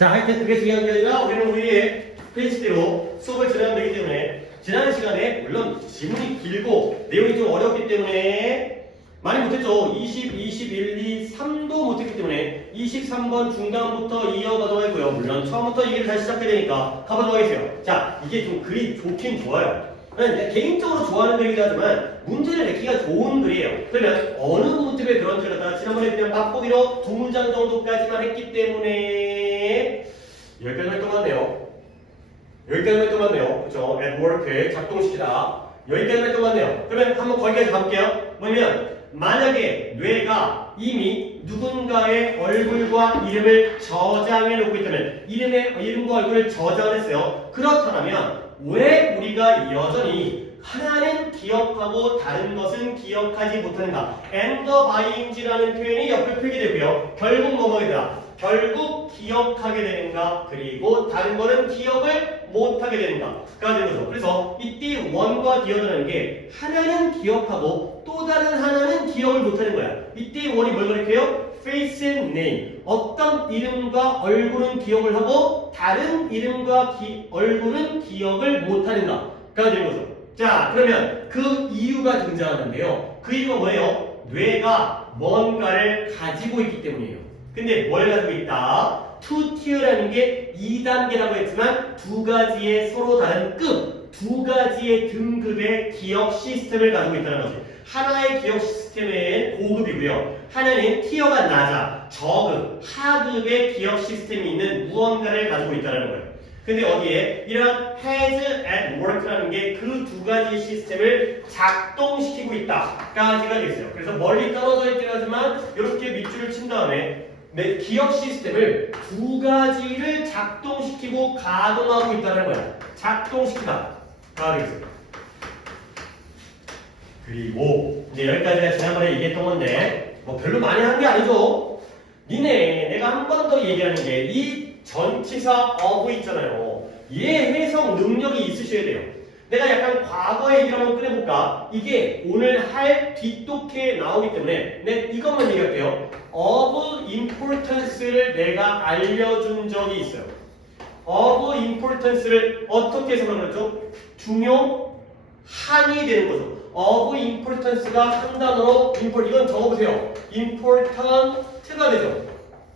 자, 하여튼 그게 중요한 게 아니라 우리는 우리의 페이스대로 수업을 진행하면 되기 때문에 지난 시간에 물론 지문이 길고 내용이 좀 어렵기 때문에 많이 못했죠. 20, 21, 2, 3도 못했기 때문에 23번 중간부터 이어가도록 하고요. 물론 처음부터 얘기를 다시 시작해야 되니까 가보도록 하겠어요. 자, 이게 좀 글이 좋긴 좋아요. 개인적으로 좋아하는 글이긴 하지만 문제를 냈기가 좋은 글이에요. 그러면 어느 부분 때문에 그런 줄 알았다. 지난번에 그냥 맛보기로 2문장 정도까지만 했기 때문에 여기까지 할 동안네요. 여기까지 할 동안네요. 그쵸? at work에 작동시키다. 여기까지 할 동안네요. 그러면 한번 거기까지 가볼게요. 뭐냐면 만약에 뇌가 이미 누군가의 얼굴과 이름을 저장해 놓고 있다면 이름과 얼굴을 저장을 했어요. 그렇다면 왜 우리가 여전히 하나는 기억하고 다른 것은 기억하지 못하는가? and the bying라는 표현이 옆에 표기되고요. 결국 뭐가 되다? 결국 기억하게 되는가? 그리고 다른 거는 기억을 못하게 되는가가 되는 거죠. 그래서 이때 원과 디어라는 게 하나는 기억하고 또 다른 하나는 기억을 못하는 거야. 이때 원이 뭘 가리켜요? face and name. 어떤 이름과 얼굴은 기억을 하고 다른 이름과 얼굴은 기억을 못하는가가 되는 거죠. 자, 그러면 그 이유가 등장하는데요. 그 이유가 뭐예요? 뇌가 뭔가를 가지고 있기 때문이에요. 근데 뭘 가지고 있다? two tier라는 게 2단계라고 했지만 두 가지의 서로 다른 급, 두 가지의 등급의 기억 시스템을 가지고 있다는 거지. 하나의 기억 시스템은 고급이고요. 하나는 티어가 낮아, 저급, 하급의 기억 시스템이 있는 무언가를 가지고 있다는 거예요. 근데 어디에 이런 has at work라는 게 그 두 가지 시스템을 작동시키고 있다까지가 되어 있어요. 그래서 멀리 떨어져 있긴 하지만 이렇게 밑줄을 친 다음에 내 기억 시스템을 두 가지를 작동시키고 가동하고 있다는 거야. 작동시키다. 가 되겠어요. 그리고 이제 여기까지가 지난번에 얘기했던 건데 뭐 별로 많이 한 게 아니죠. 내가 한 번 더 얘기하는 게 이 전치사 of 있잖아요. 얘 해석 능력이 있으셔야 돼요. 내가 약간 과거의 얘기를 한번 꺼내볼까? 이게 오늘 할 뒷독해에 나오기 때문에 이것만 얘기할게요. of importance를 내가 알려준 적이 있어요. of importance를 어떻게 해석을 하죠? 중요한이 되는 거죠. of importance가 한 단어로 이건 적어보세요. important가 되죠.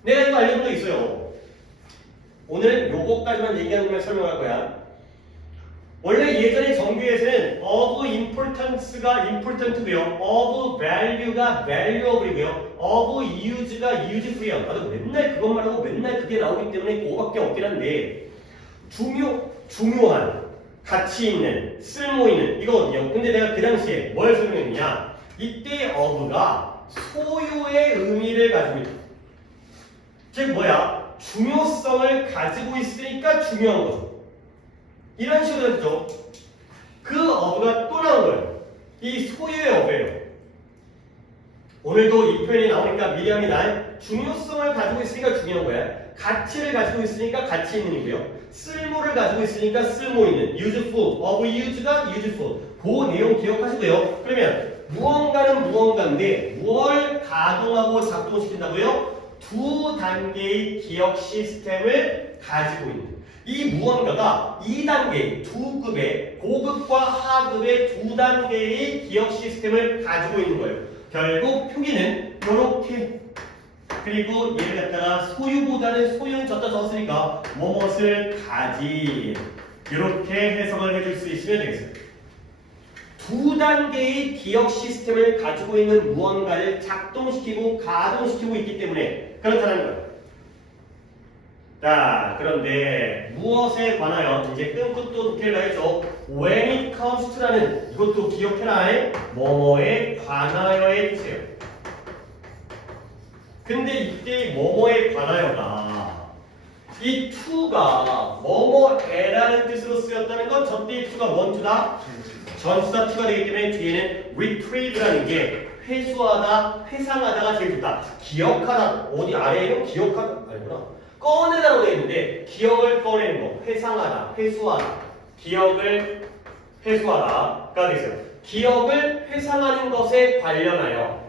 내가 이거 알려준 적 있어요. 오늘은 요거까지만 얘기하는 거면 설명할 거야. 원래 예전에 정규에서는 of importance가 important고요. of value가 valuable이고요. of use가 useful이에요. 나도 맨날 그것만 하고 맨날 그게 나오기 때문에 그거밖에 없긴 한데 중요한, 가치 있는, 쓸모 있는 이거거든요. 근데 내가 그 당시에 뭘 설명했냐? 이때 of가 소유의 의미를 가지고 있다. 즉 뭐야? 중요성을 가지고 있으니까 중요한 거죠. 이런 식으로 했죠. 그 of가 또 나온 거예요. 이 소유의 of예요. 오늘도 이 표현이 나오니까 미리함이 날 중요성을 가지고 있으니까 중요한 거야. 가치를 가지고 있으니까 가치 있는 이고요. 쓸모를 가지고 있으니까 쓸모 있는. useful, of use가 useful. 그 내용 기억하시고요. 그러면 무언가는 무언가인데 뭘 가동하고 작동시킨다고요? 두 단계의 기억 시스템을 가지고 있는. 이 무언가가 2단계, 두 급의 고급과 하급의 두 단계의 기억 시스템을 가지고 있는 거예요. 결국 표기는 이렇게. 그리고 얘를 갖다가 소유보다는 소유는 졌다 졌으니까 무엇을 가진. 이렇게 해석을 해줄 수 있으면 되겠습니다. 두 단계의 기억 시스템을 가지고 있는 무언가를 작동시키고 가동시키고 있기 때문에 그렇다는 거예요. 자, 그런데 무엇에 관하여 이제 끊고 또 독해를 가야죠. When it comes to라는 이것도 기억해라. 뭐뭐에 관하여의 뜻이에요. 근데 이때 뭐뭐에 관하여가 이 to가 뭐뭐에라는 뜻으로 쓰였다는 건 저때의 to가 뭔 to다? 전치사 to가 되기 때문에 뒤에는 retrieve라는 게 회수하다, 회상하다가 제일 좋다. 기억하다, 어디 아래에는 기억하다, 아니구나. 꺼내다로 되어 있는데 기억을 꺼내는 거, 회상하다, 회수하다, 기억을 회수하다가 되겠어요. 기억을 회상하는 것에 관련하여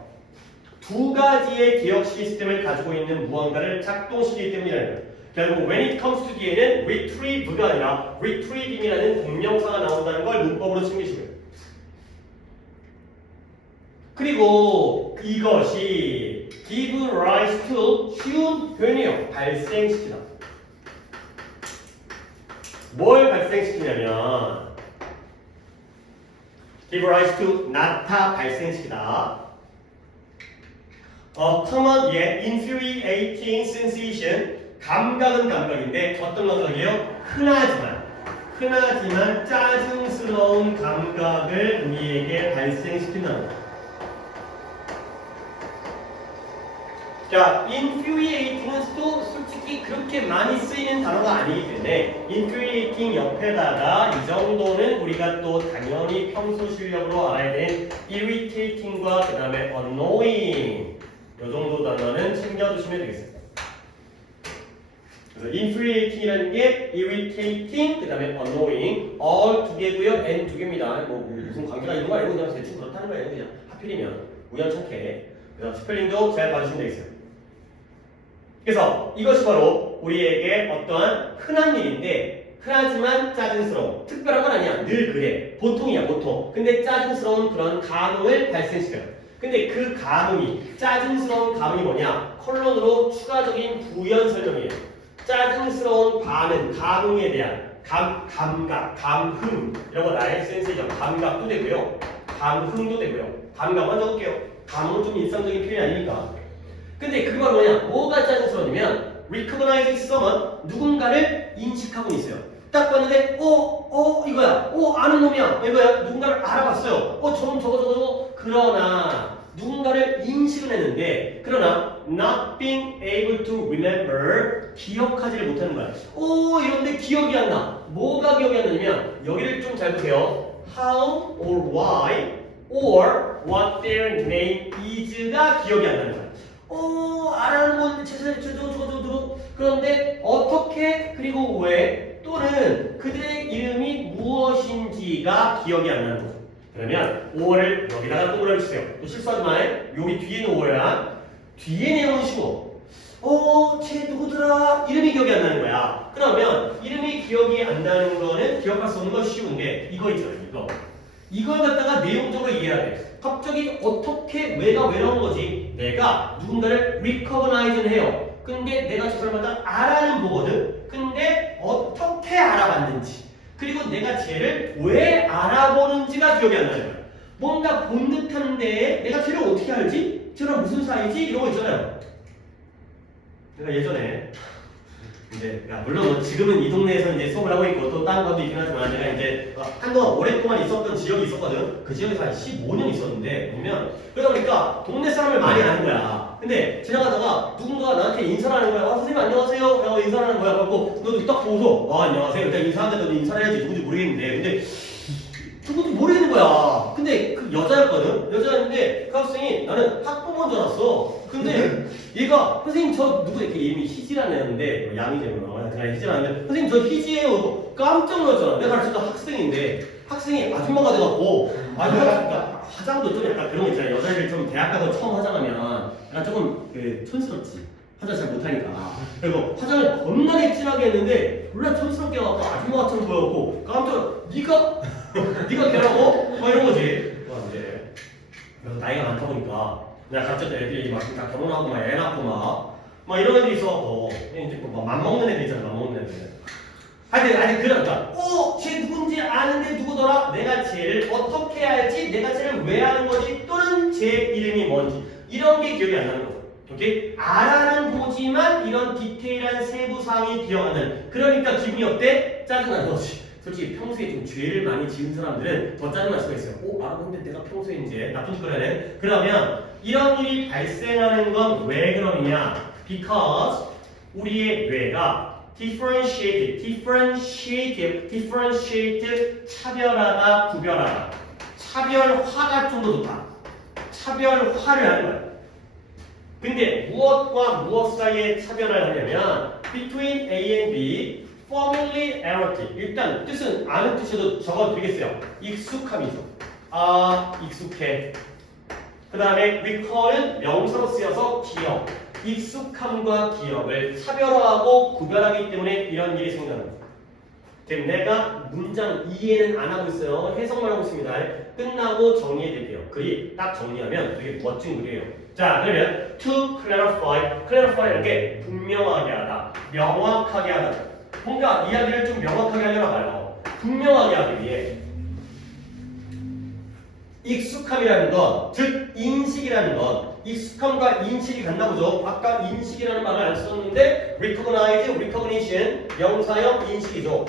두 가지의 기억 시스템을 가지고 있는 무언가를 작동시키기 때문이라는 거예요. 결국 when it comes to 뒤에는 retrieve가 아니라 retrieving이라는 동명사가 나온다는 걸 문법으로 챙기시고요. 그리고 이것이 give rise to 쉬운 표현이에요. 발생시키다. 뭘 발생시키냐면 give rise to 발생시키다. common yet infuriating sensation. 감각은 감각인데 어떤 감각이에요? 흔하지만 짜증스러운 감각을 우리에게 발생시킨다는 거예요. 자, infuriating은 또 솔직히 그렇게 많이 쓰이는 단어가 아니기 때문에 infuriating 옆에다가 이 정도는 우리가 또 당연히 평소 실력으로 알아야 되는 irritating과 그 다음에 annoying 이 정도 단어는 챙겨두시면 되겠습니다. 그래서 infuriating이라는 게 irritating, 그 다음에 annoying, all 두 개고요, and 두 개입니다. 뭐 무슨 관계가 있는 거 아니고 그냥 대충 그렇다는 거예요. 그냥 하필이면 우연찮게. 그래서 스펠링도 잘 봐주시면 되겠어요. 그래서 이것이 바로 우리에게 어떠한 흔한 일인데 흔하지만 짜증스러운, 특별한 건 아니야. 늘 그래. 보통이야, 보통. 근데 짜증스러운 그런 감흥을 발생시켜요. 근데 그 감흥이, 짜증스러운 감흥이 뭐냐? 컬론으로 추가적인 부연 설명이에요. 짜증스러운 반응, 감흥에 대한 감각, 감흥 이런 거 나의 센세이션, 감각도 되고요. 감흥도 되고요. 감각만 적을게요. 감흥은 좀 일상적인 표현이 아니니까. 근데 그거 뭐냐? 뭐가 짜증스러우냐면 recognize someone, 누군가를 인식하고 있어요. 딱 봤는데 이거야. 아는 놈이야. 이거야. 누군가를 알아봤어요. 저거. 그러나 누군가를 인식을 했는데 그러나 not being able to remember, 기억하지를 못하는 거야. 이런데 기억이 안 나. 뭐가 기억이 안 나냐면 여기를 좀 잘 보세요. how or why or what their name is가 기억이 안 나는 거야. 알아는 건데 저거 그런데 어떻게 그리고 왜 또는 그들의 이름이 무엇인지가 기억이 안 나는 거죠. 그러면 5월을 여기다가 동그라미 주세요. 또 실수하지 마. 여기 뒤에는 5월이야. 뒤에 내용은 쉬워. 쟤 누구더라? 이름이 기억이 안 나는 거야. 그러면 이름이 기억이 안 나는 거는 기억할 수 없는 건 쉬운데 이거 있잖아요. 이걸 갖다가 내용적으로 이해해야 돼. 갑자기 어떻게 왜가 왜 나온 거지? 내가 누군가를 recognize는 해요. 근데 내가 저 사람을 딱 알아는 보거든. 근데 어떻게 알아봤는지 그리고 내가 쟤를 왜 알아보는지가 기억이 안 나는 거야. 뭔가 본 듯한데 내가 쟤를 어떻게 알지? 쟤랑 무슨 사이지? 이런 거 있잖아요. 내가 예전에 이제 물론 뭐 지금은 이 동네에서 이제 수업을 하고 있고 또 다른 것도 있긴 하지만 내가 이제 한동안 오랫동안 있었던 지역이 있었거든. 그 지역에서 한 15년 있었는데 보면 그러다 보니까 동네 사람을 많이 아는 거야. 근데 지나가다가 누군가 나한테 인사를 하는 거야. 선생님 안녕하세요. 라고 인사를 하는 거야. 그래갖고 너도 딱 보고서 안녕하세요. 일단 인사하는데 너도 인사를 해야지. 누군지 모르겠는데 근데 누군지 모르겠는 거야. 근데 그 여자였거든. 여자였는데 그 학생이 나는 학부모인 줄 알았어. 근데 얘가 선생님 저 누구 이렇게 이름이 희지라는 애였는데 양이제구나. 그냥 희지라는데 선생님 저 희지예요. 깜짝 놀랐잖아. 내가 가르치던 학생인데 학생이 아줌마가 돼갖고 그러니까 화장도 좀 약간 그런 거 있잖아요. 여자애들 좀 대학 가서 처음 화장하면 약간 조금 촌스럽지. 화장 잘 못하니까. 그리고 화장을 겁나게 진하게 했는데 몰라 촌스럽게 해갖고 아줌마처럼 보여갖고 깜짝 네가 걔라고? 막 이런 거지. 이제 그래서 나이가 많다 보니까 내가 가르쳤던 애들이 막 다 결혼하고 막 애 낳고 막 이런 애들이 있어갖고 이제 뭐 맘먹는 애들 있잖아. 맘먹는 애들. 하여튼 그러니까 쟤 누군지 아는데 누구더라? 내가 쟤를 어떻게 알지? 내가 쟤를 왜 아는 거지? 또는 쟤 이름이 뭔지 이런 게 기억이 안 나는 거죠. 오케이? 알아는 보지만 이런 디테일한 세부 사항이 기억 안 나는. 그러니까 기분이 어때? 짜증나는 거지. 솔직히 평소에 좀 죄를 많이 지은 사람들은 더 짜증날 수가 있어요. 근데 내가 평소에 이제 나쁜 짓 거려야 돼. 그러면 이런 일이 발생하는 건 왜 그러느냐? Because 우리의 뇌가 differentiate, 차별하다, 구별하다. 차별화가 좀 더 좋다. 차별화를 하는 거야. 근데 무엇과 무엇 사이에 차별을 하냐면 between A and B, familiarity. 일단 뜻은 아는 뜻에도 적어드리겠어요. 익숙함이죠. 익숙해. 그 다음에 recall은 명사로 쓰여서 기억. 익숙함과 기억을 차별화하고 구별하기 때문에 이런 일이 생겨나는 거예요. 지금 내가 문장 이해는 안 하고 있어요. 해석만 하고 있습니다. 끝나고 정리해드릴게요. 글이 딱 정리하면 되게 멋진 글이에요. 자, 그러면 to clarify라는 게 분명하게 하다, 명확하게 하다. 뭔가 이야기를 좀 명확하게 하려나 봐요. 분명하게 하기 위해 익숙함이라는 것, 즉 인식이라는 것, 익숙함과 인식이 같나 보죠. 아까 인식이라는 말을 안 썼는데 recognize, recognition, 명사형 인식이죠.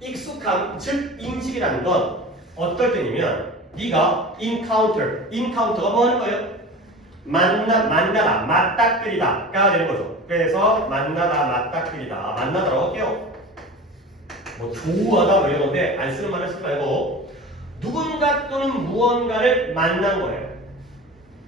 익숙함, 즉 인식이라는 건 어떨 때냐면 네가 encounter가 뭐 하는 거예요? 만나다, 맞닥뜨리다가 되는 거죠. 그래서 만나다, 맞닥뜨리다, 만나다라고 할게요. 뭐 좋아하다 뭐 이런 건데 안 쓰는 말을 쓰지 말고 누군가 또는 무언가를 만난 거예요.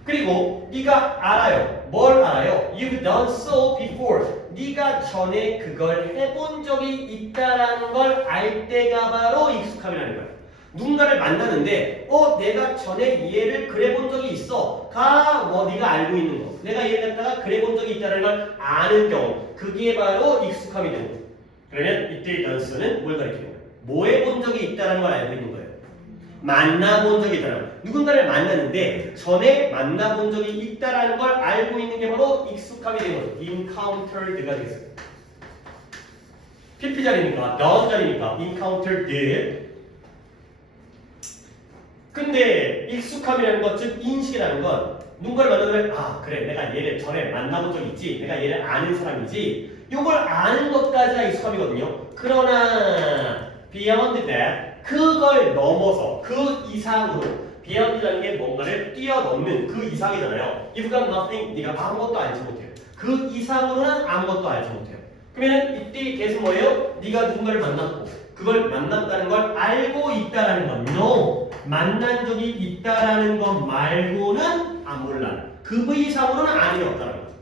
그리고 네가 알아요. 뭘 알아요? You've done so before. 네가 전에 그걸 해본 적이 있다라는 걸 알 때가 바로 익숙함이라는 거예요. 누군가를 만나는데 내가 전에 얘를 그래본 적이 있어. 네가 알고 있는 거. 내가 얘를 갖다가 그래본 적이 있다는 걸 아는 경우. 그게 바로 익숙함이 되는 거예요. 그러면 이때의 dance는 뭘 가리키는 거예요? 뭐 해본 적이 있다는 걸 알고 있는 거예요. 만나본 적이 있다는 거. 누군가를 만났는데 전에 만나본 적이 있다는 걸 알고 있는 게 바로 익숙함이 되는 거죠. encountered가 되겠습니다. PP 자리니까, done 자리니까 encountered. 근데 익숙함이라는 것, 즉 인식이라는 건 누군가를 만나면 그래 내가 얘를 전에 만나본 적이 있지, 내가 얘를 아는 사람이지, 이걸 아는 것까지가 익숙함이거든요. 그러나 beyond that, 그걸 넘어서 그 이상으로, beyond라는 게 뭔가를 뛰어넘는 그 이상이잖아요. You've got nothing, 네가 아무것도 알지 못해요. 그 이상으로는 아무것도 알지 못해요. 그러면 이때 계속 뭐예요? 네가 누군가를 만났고 그걸 만났다는 걸 알고 있다라는 건 no, 만난 적이 있다라는 것 말고는 안 몰라. 그 이상으로는 아는 게 없다는 거죠.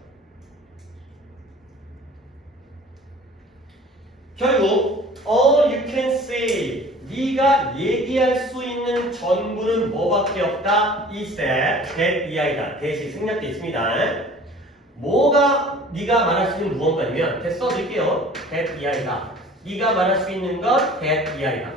결국 all you can say, 네가 얘기할 수 있는 전부는 뭐밖에 없다? is that 이하이다. 대신 생략돼 있습니다. 뭐가 네가 말할 수 있는 무언가이면 됐어 드릴게요. that 이하이다. 네가 말할 수 있는 것 that 이하이다.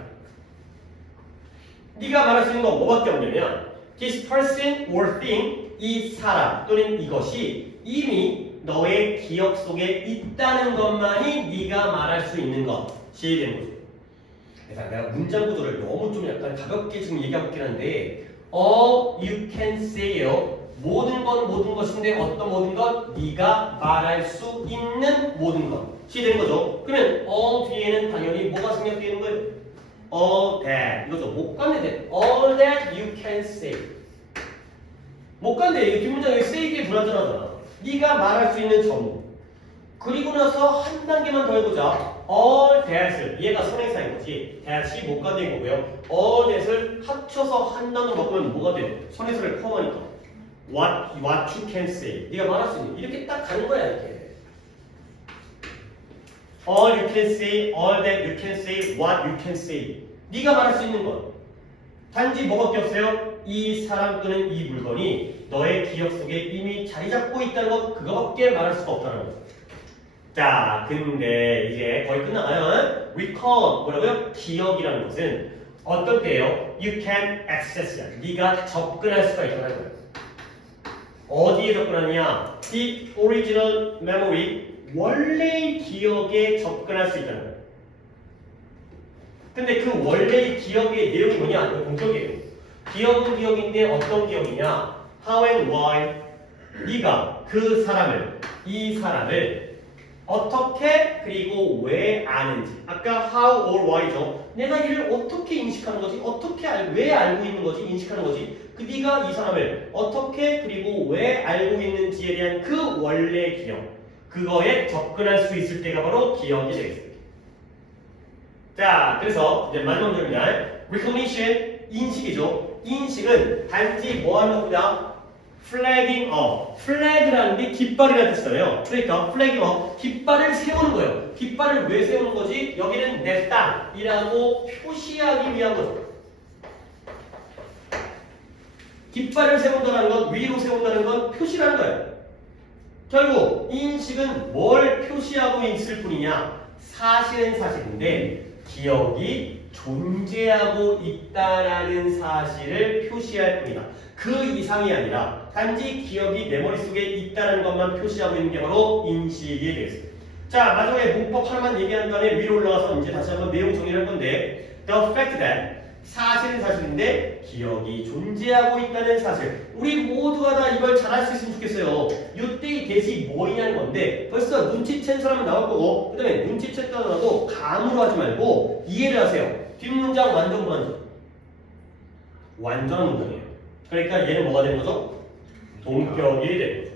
네가 말할 수 있는 건 뭐밖에 없냐면 this person or thing, 이 사람 또는 이것이 이미 너의 기억 속에 있다는 것만이 네가 말할 수 있는 것이 되는 거죠. 그래서 내가 문장 구조를 너무 좀 약간 가볍게 지금 얘기하고 있긴 한데 all you can say요. 모든 건 모든 것인데 어떤 모든 것? 네가 말할 수 있는 모든 것이 되는 거죠. 그러면 all 뒤에는 당연히 뭐가 생략되는 거예요? all that 이거죠. 못 갔는데 all that you can say. 못 갔는데 이 뒷문장에 say게 불안전하잖아. 네가 말할 수 있는 전부. 그리고 나서 한 단계만 더 해보자. all that을, 얘가 선행사인 거지. that이 못 간다는 거고요. all that을 합쳐서 한 단어로 바꾸면 뭐가 돼? 선행사를 포함하니까. what you can say. 네가 말할 수 있는. 이렇게 딱 가는 거야 이렇게. all you can say, all that you can say, what you can say. 네가 말할 수 있는 것. 단지 뭐밖에 없어요? 이 사람 또는 이 물건이 너의 기억 속에 이미 자리 잡고 있다는 것, 그거밖에 말할 수가 없다는 거죠. 자, 근데 이제 거의 끝나가요. recall, 뭐라고요? 기억이라는 것은 어떨 때예요? You can access야. 네가 접근할 수가 있다는 거예요. 어디에 접근하느냐? The original memory, 원래의 기억에 접근할 수 있다는 거예요. 근데 그 원래의 기억의 내용이 뭐냐? 이거 공격이에요. 기억은 기억인데 어떤 기억이냐? How and why? 네가 그 사람을, 이 사람을 어떻게 그리고 왜 아는지. 아까 how or why죠. 내가 이를 어떻게 인식하는 거지? 어떻게 왜 알고 있는 거지? 인식하는 거지? 그 네가 이 사람을 어떻게 그리고 왜 알고 있는지에 대한 그 원래 기억. 그거에 접근할 수 있을 때가 바로 기억이 되겠습니다. 자, 그래서 이제 마지막 문제입니다. recognition, 인식이죠. 인식은 단지 뭐 하는 것보다 flagging up. flag라는 게 깃발이라는 뜻이잖아요. 그러니까 flagging up, 깃발을 세우는 거예요. 깃발을 왜 세우는 거지? 여기는 내 땅이라고 표시하기 위한 거죠. 깃발을 세운다는 건, 위로 세운다는 건 표시라는 거예요. 결국 인식은 뭘 표시하고 있을 뿐이냐? 사실은 사실인데 기억이 존재하고 있다라는 사실을 표시할 뿐이다. 그 이상이 아니라 단지 기억이 내 머릿속에 있다는 것만 표시하고 있는 게 바로 인식이 되겠습니다. 자, 마지막에 문법 하나만 얘기한 다음에 위로 올라가서 이제 다시 한번 내용 정리를 할 건데 The fact that 사실은 사실인데 기억이 존재하고 있다는 사실. 우리 모두가 다 이걸 잘할 수 있으면 좋겠어요. 이때 대시 뭐이냐는 건데 벌써 눈치챈 사람은 나올 거고 그 다음에 눈치챘더라도 감으로 하지 말고 이해를 하세요. 뒷문장 완전 불완전. 완전한 문장이에요. 그러니까 얘는 뭐가 되는 거죠? 동격이 되는 거죠.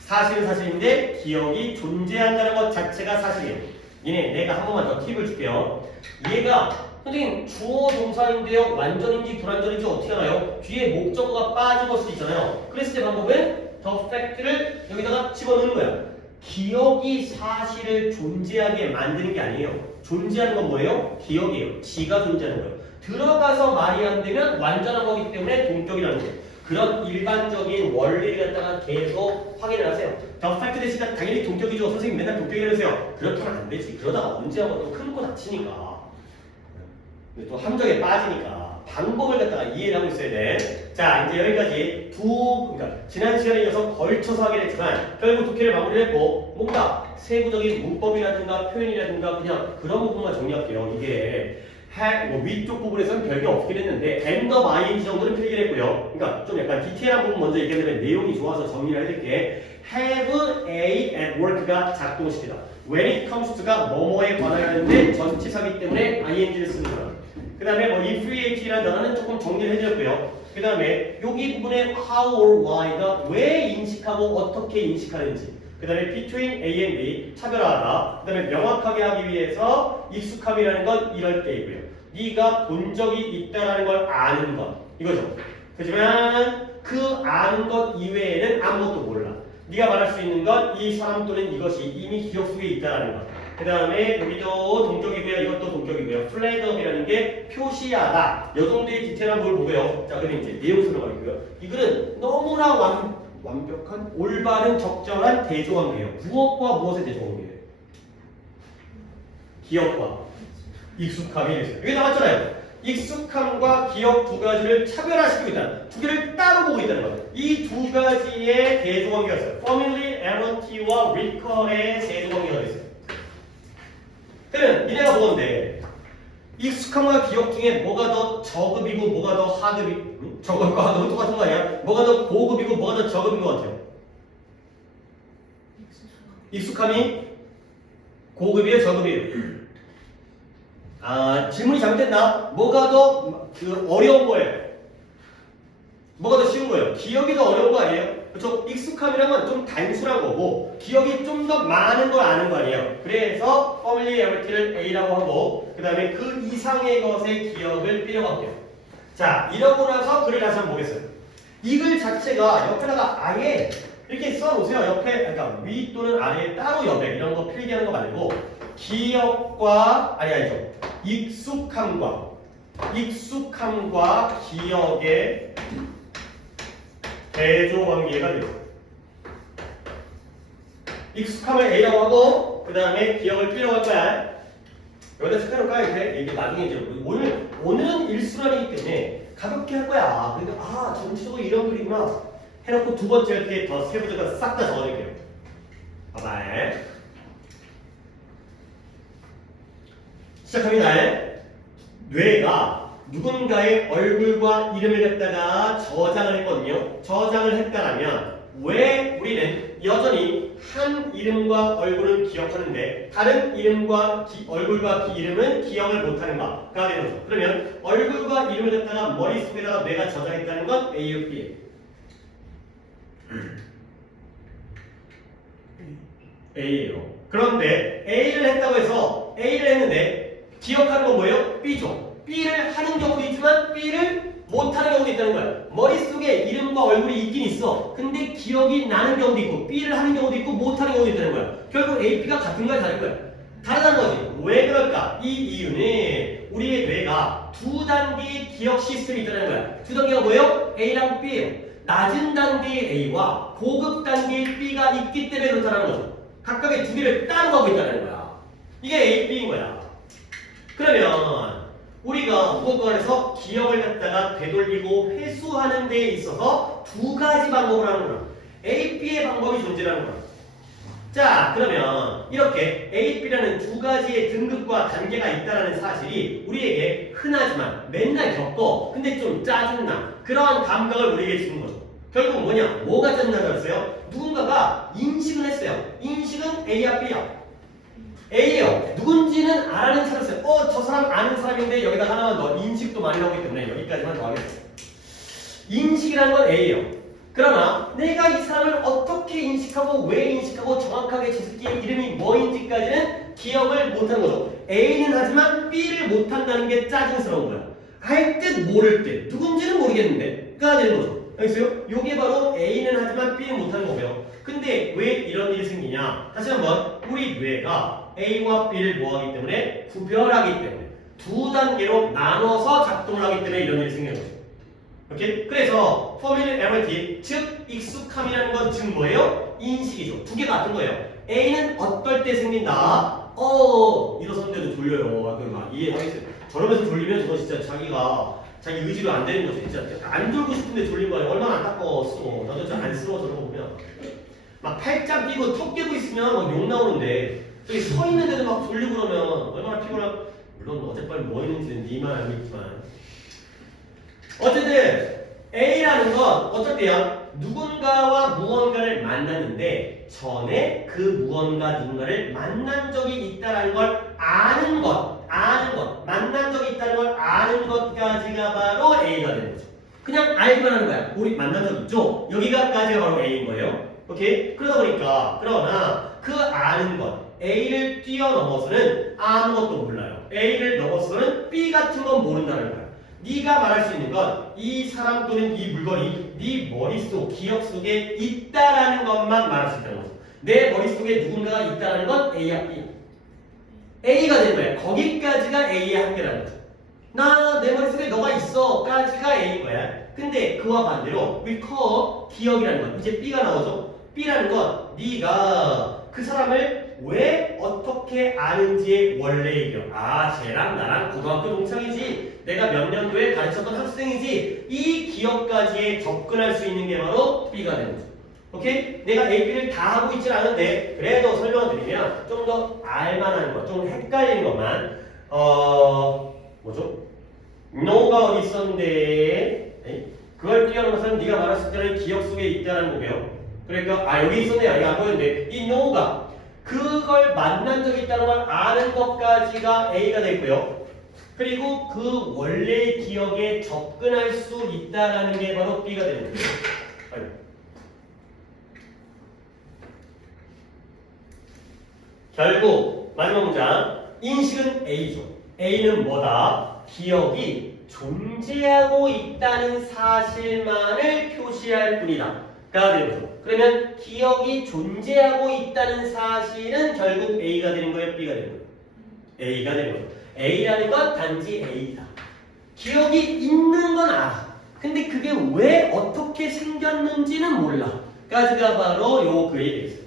사실은 사실인데 기억이 존재한다는 것 자체가 사실이에요. 얘네 내가 한 번만 더 팁을 줄게요. 얘가 선생님 주어 동사인데요. 완전인지 불완전인지 어떻게 알아요? 뒤에 목적어가 빠진 걸 수도 있잖아요. 그랬을 때 방법은 the fact를 여기다가 집어넣는 거야. 기억이 사실을 존재하게 만드는 게 아니에요. 존재하는 건 뭐예요? 기억이에요. 지가 존재하는 거예요. 들어가서 말이 안 되면 완전한 거기 때문에 동격이라는 거예요. 그런 일반적인 원리를 갖다가 계속 확인을 하세요. The fact 대신에 당연히 동격이죠. 선생님 맨날 동격이라고 하세요. 그렇게 하면 안 되지. 그러다가 언제 한번 또 큰 거 다치니까. 또 함정에 빠지니까. 방법을 갖다가 이해를 하고 있어야 돼. 자, 이제 여기까지 그러니까 지난 시간에 이어서 걸쳐서 하긴 했지만 결국 독해를 마무리를 했고 뭔가 세부적인 문법이라든가 표현이라든가 그냥 그런 부분만 정리할게요. 이게 뭐 위쪽 부분에서는 별게 없긴 했는데 end of ing 정도는 필기를 했고요. 그러니까 좀 약간 디테일한 부분 먼저 얘기하면 내용이 좋아서 정리를 해드릴게. have a at work가 작동식이다. when it comes to가 뭐뭐에 관하여는데 전치사기 때문에 ing를 쓰는 거야. 그 다음에 뭐 infuriate라는 단어는 조금 정리를 해드렸고요. 그 다음에 여기 부분에 how or why가 왜 인식하고 어떻게 인식하는지. 그 다음에 between A and B 차별화하다. 그 다음에 명확하게 하기 위해서 익숙함이라는 건 이럴 때이고요. 네가 본 적이 있다는 걸 아는 것 이거죠. 하지만 그 아는 것 이외에는 아무것도 몰라. 네가 말할 수 있는 건 이 사람 또는 이것이 이미 기억 속에 있다는 것. 그 다음에 여기도 동격이고요. 이것도 동격이고요. 플래그업이라는 게 표시하다. 이 정도의 디테일한 걸 보고요. 자, 그럼 이제 내용 설명하고요. 이거는 너무나 완벽한 올바른 적절한 대조관계예요. 무엇과 무엇의 대조관계예요? 기억과 익숙함이 있어요. 여기 나왔잖아요. 익숙함과 기억 두 가지를 차별화시키고 있다. 두 개를 따로 보고 있다는 거예요. 이 두 가지의 대조관계가 있어요. familiarity와 recall의 대조관계가 있어요. 그러면 니네가 보건데 익숙함과 기억 중에 뭐가 더 저급이고 뭐가 더 하급이 저급과 하급은 똑같은 거 아니야? 뭐가 더 고급이고 뭐가 더 저급인 것 같아요? 익숙함이 고급이에요? 저급이에요? 아, 질문이 잘못됐나? 뭐가 더 어려운 거예요? 뭐가 더 쉬운 거예요? 기억이 더 어려운 거 아니에요? 그렇죠? 익숙함이라면 좀 단순한 거고 기억이 좀 더 많은 걸 아는 거 아니에요? 그래서 familiarity를 A라고 하고 그 다음에 그 이상의 것의 기억을 B라고 할게요. 자, 이러고 나서 글을 다시 한번 보겠어요. 이 글 자체가 옆에다가 아예 이렇게 써놓으세요. 옆에 그러니까 위 또는 아래 따로 여백 이런 거 필기하는 거 말고 기억과 아니죠. 익숙함과 기억의 대조관계가 돼요. 익숙함을 A라고 하고 그 다음에 기억을 B라고 할 거야. 여기다 색깔을 까야 돼. 이게 나중에 이제 오늘은 일순환이기 때문에 가볍게 할 거야. 그러니까 전체적으로 이런 그림이구나 해놓고 두 번째 할 때 더 세부적으로 싹 다 적어줄게요. 봐봐. 시작합니다. 뇌가 누군가의 얼굴과 이름을 갖다가 저장을 했거든요. 저장을 했다라면 왜 우리는 여전히 한 이름과 얼굴은 기억하는데 다른 이름과 얼굴과 이름은 기억을 못하는가가 되는 거죠. 그러면 얼굴과 이름을 갖다가 머릿속에다가 뇌가 저장했다는 건 A예요, B예요? A예요. 그런데 A를 했다고 해서 A를 했는데 기억하는 건 뭐예요? B죠. B를 하는 경우도 있지만 B를 못하는 경우도 있다는 거야. 머릿속에 이름과 얼굴이 있긴 있어. 근데 기억이 나는 경우도 있고 B를 하는 경우도 있고 못하는 경우도 있다는 거야. 결국 A, B가 같은 거야 다른 거야? 다르다는 거지. 왜 그럴까? 이 이유는 우리의 뇌가 두 단계의 기억 시스템이 있다는 거야. 두 단계가 뭐예요? A랑 B예요. 낮은 단계의 A와 고급 단계의 B가 있기 때문에 그렇다는 거죠. 각각의 두 개를 따로 가고 있다는 거야. 이게 A, B인 거야. 그러면 우리가 무거권에서 기억을 갖다가 되돌리고 회수하는 데에 있어서 두 가지 방법을 하는구나. A, B의 방법이 존재하는구나. 자, 그러면 이렇게 A, B라는 두 가지의 등급과 단계가 있다는 사실이 우리에게 흔하지만 맨날 겪어. 근데 좀 짜증나. 그러한 감각을 우리에게 주는 거죠. 결국 뭐냐? 뭐가 짜증나다고 그랬어요? 누군가가 인식을 했어요. 인식은 A야, B야. A예요. 누군지는 알아는 찾았어요. 저 사람 아는 사람인데 여기다 하나만 더. 인식도 많이 나오기 때문에 여기까지만 더 하겠어요. 인식이라는 건 A예요. 그러나 내가 이 사람을 어떻게 인식하고 왜 인식하고 정확하게 저 새끼의 이름이 뭐인지까지는 기억을 못하는 거죠. A는 하지만 B를 못한다는 게 짜증스러운 거야. 알 듯 모를 듯 누군지는 모르겠는데 가 되는 거죠. 알겠어요? 이게 바로 A는 하지만 B는 못하는 거고요. 근데 왜 이런 일이 생기냐? 다시 한번 우리 뇌가 A와 B를 뭐하기 때문에 구별하기 때문에 두 단계로 나눠서 작동을 하기 때문에 이런 일이 생기는 거죠. 오케이? 그래서 familiarity, 즉 익숙함이라는 건 즉 뭐예요? 인식이죠. 두 개가 같은 거예요. A는 어떨 때 생긴다? 일어섰는데도 졸려요. 이해하겠어요? 저러면서 졸리면 저거 진짜 자기 의지로 안 되는 거지. 진짜 안 졸고 싶은데 졸린 거예요. 얼마나 안타까웠어. 나도 진짜 안쓰러워 저런 거 보면. 막 팔짱 끼고 턱 깨고 있으면 막 욕 나오는데 저기 서 있는데도 막 졸리고 그러면 얼마나 피곤할까. 물론 어젯밤에 뭐 했는지는 니만 알겠지만 어쨌든 A라는 건 어떨 때야? 누군가와 무언가를 만났는데 전에 그 무언가 누군가를 만난 적이 있다는 걸 아는 것, 만난 적이 있다는 걸 아는 것까지가 바로 A가 되는 거죠. 그냥 알기만 하는 거야. 우리 만난 적 있죠? 여기가까지가 바로 A인 거예요. 오케이? 그러다 보니까 그러나 그 아는 것 A를 뛰어넘어서는 아무것도 몰라요. A를 넘어서는 B 같은 건 모른다는 거야. 네가 말할 수 있는 건 이 사람 또는 이 물건이 네 머릿속, 기억 속에 있다라는 것만 말할 수 있다는 거죠. 내 머릿속에 누군가가 있다는 건 A야, B. A가 되는 거야. 거기까지가 A의 한계라는 거죠. 내 머릿속에 너가 있어 까지가 A인 거야. 근데 그와 반대로 recall, 기억이라는 건 이제 B가 나오죠. B라는 건 네가 그 사람을 왜 어떻게 아는지의 원래의 기억. 쟤랑 나랑 고등학교 동창이지. 내가 몇 년도에 가르쳤던 학생이지. 이 기억까지에 접근할 수 있는 게 바로 B가 되는 거죠. 오케이? 내가 A, B를 다 하고 있진 않은데 그래도 설명을 드리면 좀 더 알만한 것, 좀 헷갈리는 것만 뭐죠? know가 어디 있었는데 그걸 뛰어넘어서는 네가 말했을 때는 기억 속에 있다는 거고요. 그러니까 여기 있었네요. 이거 안 보였는데 이 know가 그걸 만난 적이 있다는 걸 아는 것까지가 A가 되고요. 그리고 그 원래의 기억에 접근할 수 있다는 게 바로 B가 되는 거예요. 결국 마지막 문장 인식은 A죠. A는 뭐다? 기억이 존재하고 있다는 사실만을 표시할 뿐이다 가 되는 거죠. 그러면 기억이 존재하고 있다는 사실은 결국 A가 되는 거예요? B가 되는 거예요? A가 되는 거죠. A라는 건 단지 A다. 기억이 있는 건 알아. 근데 그게 왜 어떻게 생겼는지는 몰라. 까지가 바로 요 글이 되겠어요.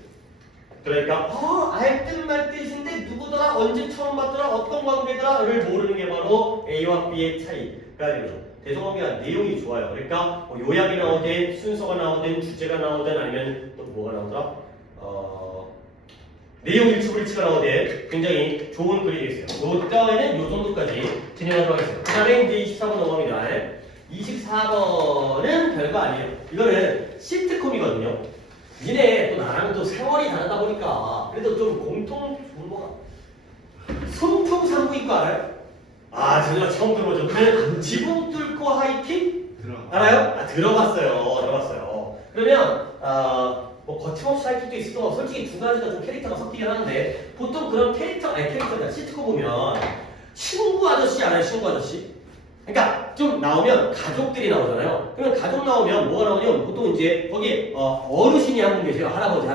그러니까 알 듯 말 듯인데 누구더라 언제 처음 봤더라 어떤 관계더라를 모르는 게 바로 A와 B의 차이가 되는 거죠. 대성관계가 내용이 좋아요. 그러니까 요약이 나오든 순서가 나오든 주제가 나오든 아니면 또 뭐가 나오더라 내용 일치불일치가 나오든 굉장히 좋은 글이 되겠어요. 요다음에는 요 정도까지 진행하도록 하겠습니다. 그 다음에 이제 24번 넘어갑니다. 24번은 별거 아니에요. 이거는 시트콤이거든요. 니네 또 나랑 또 세월이 다르다 보니까 그래도 좀 공통 정보가 손풍산부인과 알아요? 제가 처음 들어보죠. 그러면 지붕 뚫고 하이킹? 알아요? 들어봤어요. 그러면 뭐 거침없이 하이킹도 있을 거 솔직히 두 가지가 좀 캐릭터가 섞이긴 하는데 보통 그런 캐릭터가 시트콤 보면 친구 아저씨 알아요? 친구 아저씨? 그러니까 좀 나오면 가족들이 나오잖아요. 그러면 가족 나오면 뭐가 나오냐면 보통 이제 거기에 어르신이 한 분 계세요. 할아버지,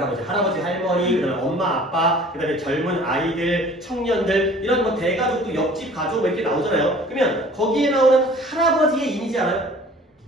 할머니, 그다음에 엄마, 아빠, 그다음에 젊은 아이들, 청년들 이런 뭐 대가족도 옆집 가족 뭐 이렇게 나오잖아요. 그러면 거기에 나오는 할아버지의 이미지 알아요?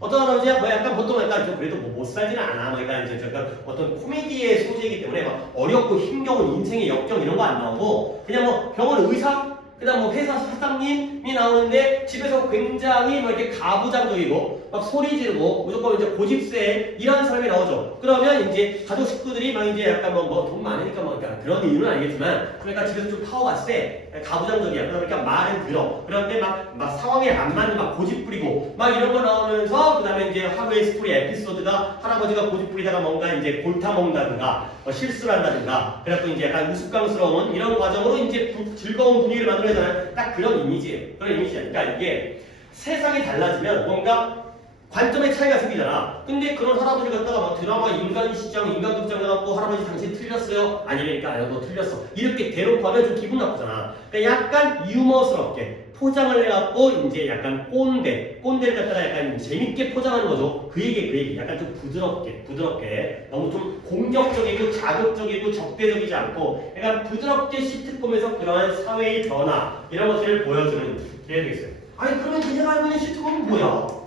어떤 할아버지야 뭐 약간 보통 약간 좀 그래도 뭐 못 살지는 않아. 뭐 약간 이제 약간 어떤 코미디의 소재이기 때문에 막 어렵고 힘겨운 인생의 역경 이런 거 안 나오고 그냥 뭐 병원 의사 그다음 뭐 회사 사장님이 나오는데 집에서 굉장히 막 이렇게 가부장적이고 막 소리 지르고 무조건 이제 고집세 이런 사람이 나오죠. 그러면 이제 가족 식구들이 막 이제 약간 뭐 돈 많으니까 뭐 그런 이유는 아니겠지만 그러니까 집에서 좀 파워가 세 가부장적이야. 그러니까 말은 들어. 그런데 막 상황에 안 맞는 막 고집 부리고 막 이런 거 나오면서 그다음에 이제 하루의 스토리 에피소드가 할아버지가 고집 부리다가 뭔가 이제 골타 먹는다든가 실수를 한다든가 그래갖고 이제 약간 우스꽝스러운 이런 과정으로 이제 즐거운 분위기를 만들어내잖아요. 딱 그런 이미지예요. 그런 이미지야. 그러니까 이게 세상이 달라지면 뭔가 관점의 차이가 생기잖아. 근데 그런 할아버지 갖다가 막 드라마 인간시장, 인간극장 해갖고 할아버지 당신 틀렸어요? 아니니까 너 틀렸어. 이렇게 대놓고 하면 좀 기분 나쁘잖아. 그러니까 약간 유머스럽게 포장을 해갖고 이제 약간 꼰대를 갖다가 약간 재밌게 포장하는 거죠. 그 얘기. 약간 좀 부드럽게. 너무 좀 공격적이고 자극적이고 적대적이지 않고 약간 부드럽게 시트콤에서 그러한 사회의 변화 이런 것들을 보여주는 기회가 있어요. 아니 그러면 그냥 알고 있는 시트콤은 뭐야?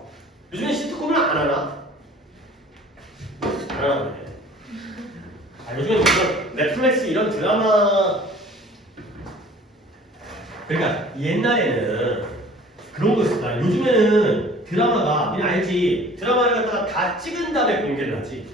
요즘에 시트콤을 안 하나? 안 하나? 요즘에 무슨 넷플릭스 이런 드라마 그러니까 옛날에는 그런 거 있었다. 요즘에는 드라마가 그냥 알지. 드라마를 갖다가 다 찍은 다음에 공개를 하지.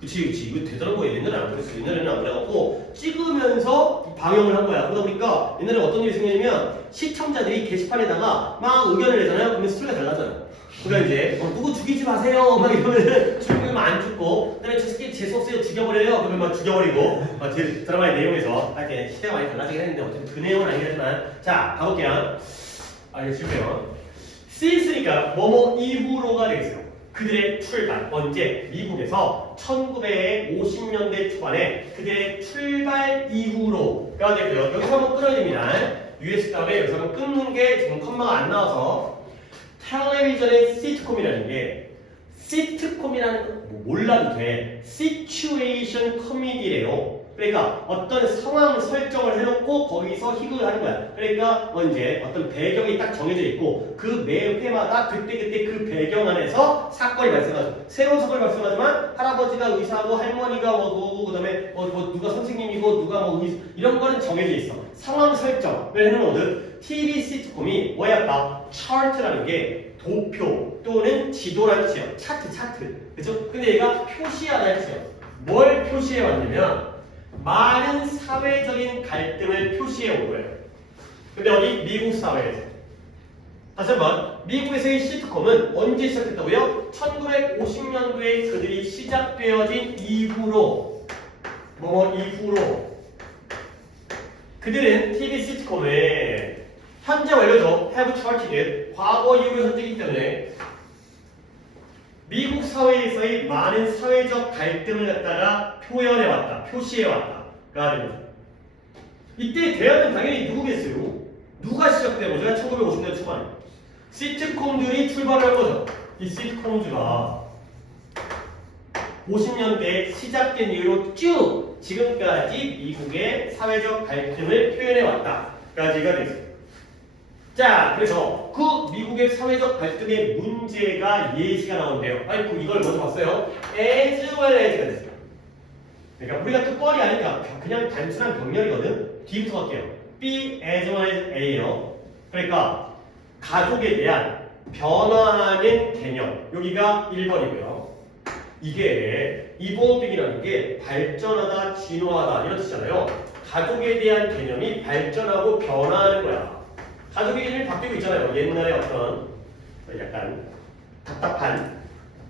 그치. 이거 대단한 거야. 옛날에 안 그랬어. 옛날에는 안 그래갖고 찍으면서 방영을 한 거야. 그러다 보니까 옛날에 어떤 일이 생기냐면 시청자들이 게시판에다가 막 의견을 내잖아요. 그러면 스토리가 달라져요. 그러니까 이제 누구 죽이지 마세요 막 이러면 죽이면 안 죽고 그다음에 저 새끼 재수없어요 죽여버려요 그러면 막 죽여버리고 드라마의 내용에서 이렇게 시대가 많이 달라지긴 했는데 어쨌든 그 내용은 아니겠지만 자 가볼게요. 알려줄게요. since니까 뭐뭐 이후로가 되겠어요. 그들의 출발 언제 미국에서 1950년대 초반에 그들의 출발 이후로가 되고요. 여기서 한번 끊어야 됩니다. US 다음에 여기서 한번 끊는 게 지금 컴마가 안 나와서 텔레비전의 시트콤이라는 게 시트콤이라는 거 몰라도 돼. 시츄에이션 코미디래요. 그러니까 어떤 상황 설정을 해놓고 거기서 희극을 하는 거야. 그러니까 이제 어떤 배경이 딱 정해져 있고 그 매 회마다 그때 그 배경 안에서 사건이 발생하죠. 새로운 사건이 발생하지만 할아버지가 의사고 할머니가 뭐고 그다음에 뭐 누가 선생님이고 누가 뭐 이런 거는 정해져 있어. 상황 설정을 해놓은 TV 시트콤이 뭐야? 차트라는 게 도표 또는 지도라는 뜻이에요. 차트. 그죠? 근데 얘가 표시하다는 뜻이에요. 뭘 표시해 왔냐면 많은 사회적인 갈등을 표시해 온 거예요. 근데 어디? 미국 사회에서. 다시 한번 미국에서의 시트콤은 언제 시작했다고요? 1950년도에 그들이 시작되어진 이후로 이후로 그들은 TV 시트콤에 현재 완료죠. have charted 과거 이후로 현재이기 때문에 미국 사회에서의 많은 사회적 갈등을 갖다가 표현해왔다, 표시해왔다가 되는 거죠. 이때 대학은 당연히 누구겠어요? 누가 시작된 거죠? 1950년대 초반에 시트콤들이 출발을 한 거죠. 이 시트콤즈가 50년대에 시작된 이후로 쭉 지금까지 미국의 사회적 갈등을 표현해왔다까지가 되겠습니다. 자, 그래서 그 미국의 사회적 갈등의 문제가 예시가 나오는데요. 아이고, 이걸 먼저 봤어요. as well as가 됐어요. 그러니까 우리가 뜻벌이 아니니까 그냥 단순한 병렬이거든. 뒤부터 갈게요. B as well as A예요. 그러니까 가족에 대한 변화하는 개념. 여기가 1번이고요. 이게 evolving이라는 게 발전하다, 진화하다 이런 뜻이잖아요. 가족에 대한 개념이 발전하고 변화하는 거야. 가족의 개념이 바뀌고 있잖아요. 옛날에 어떤 약간 답답한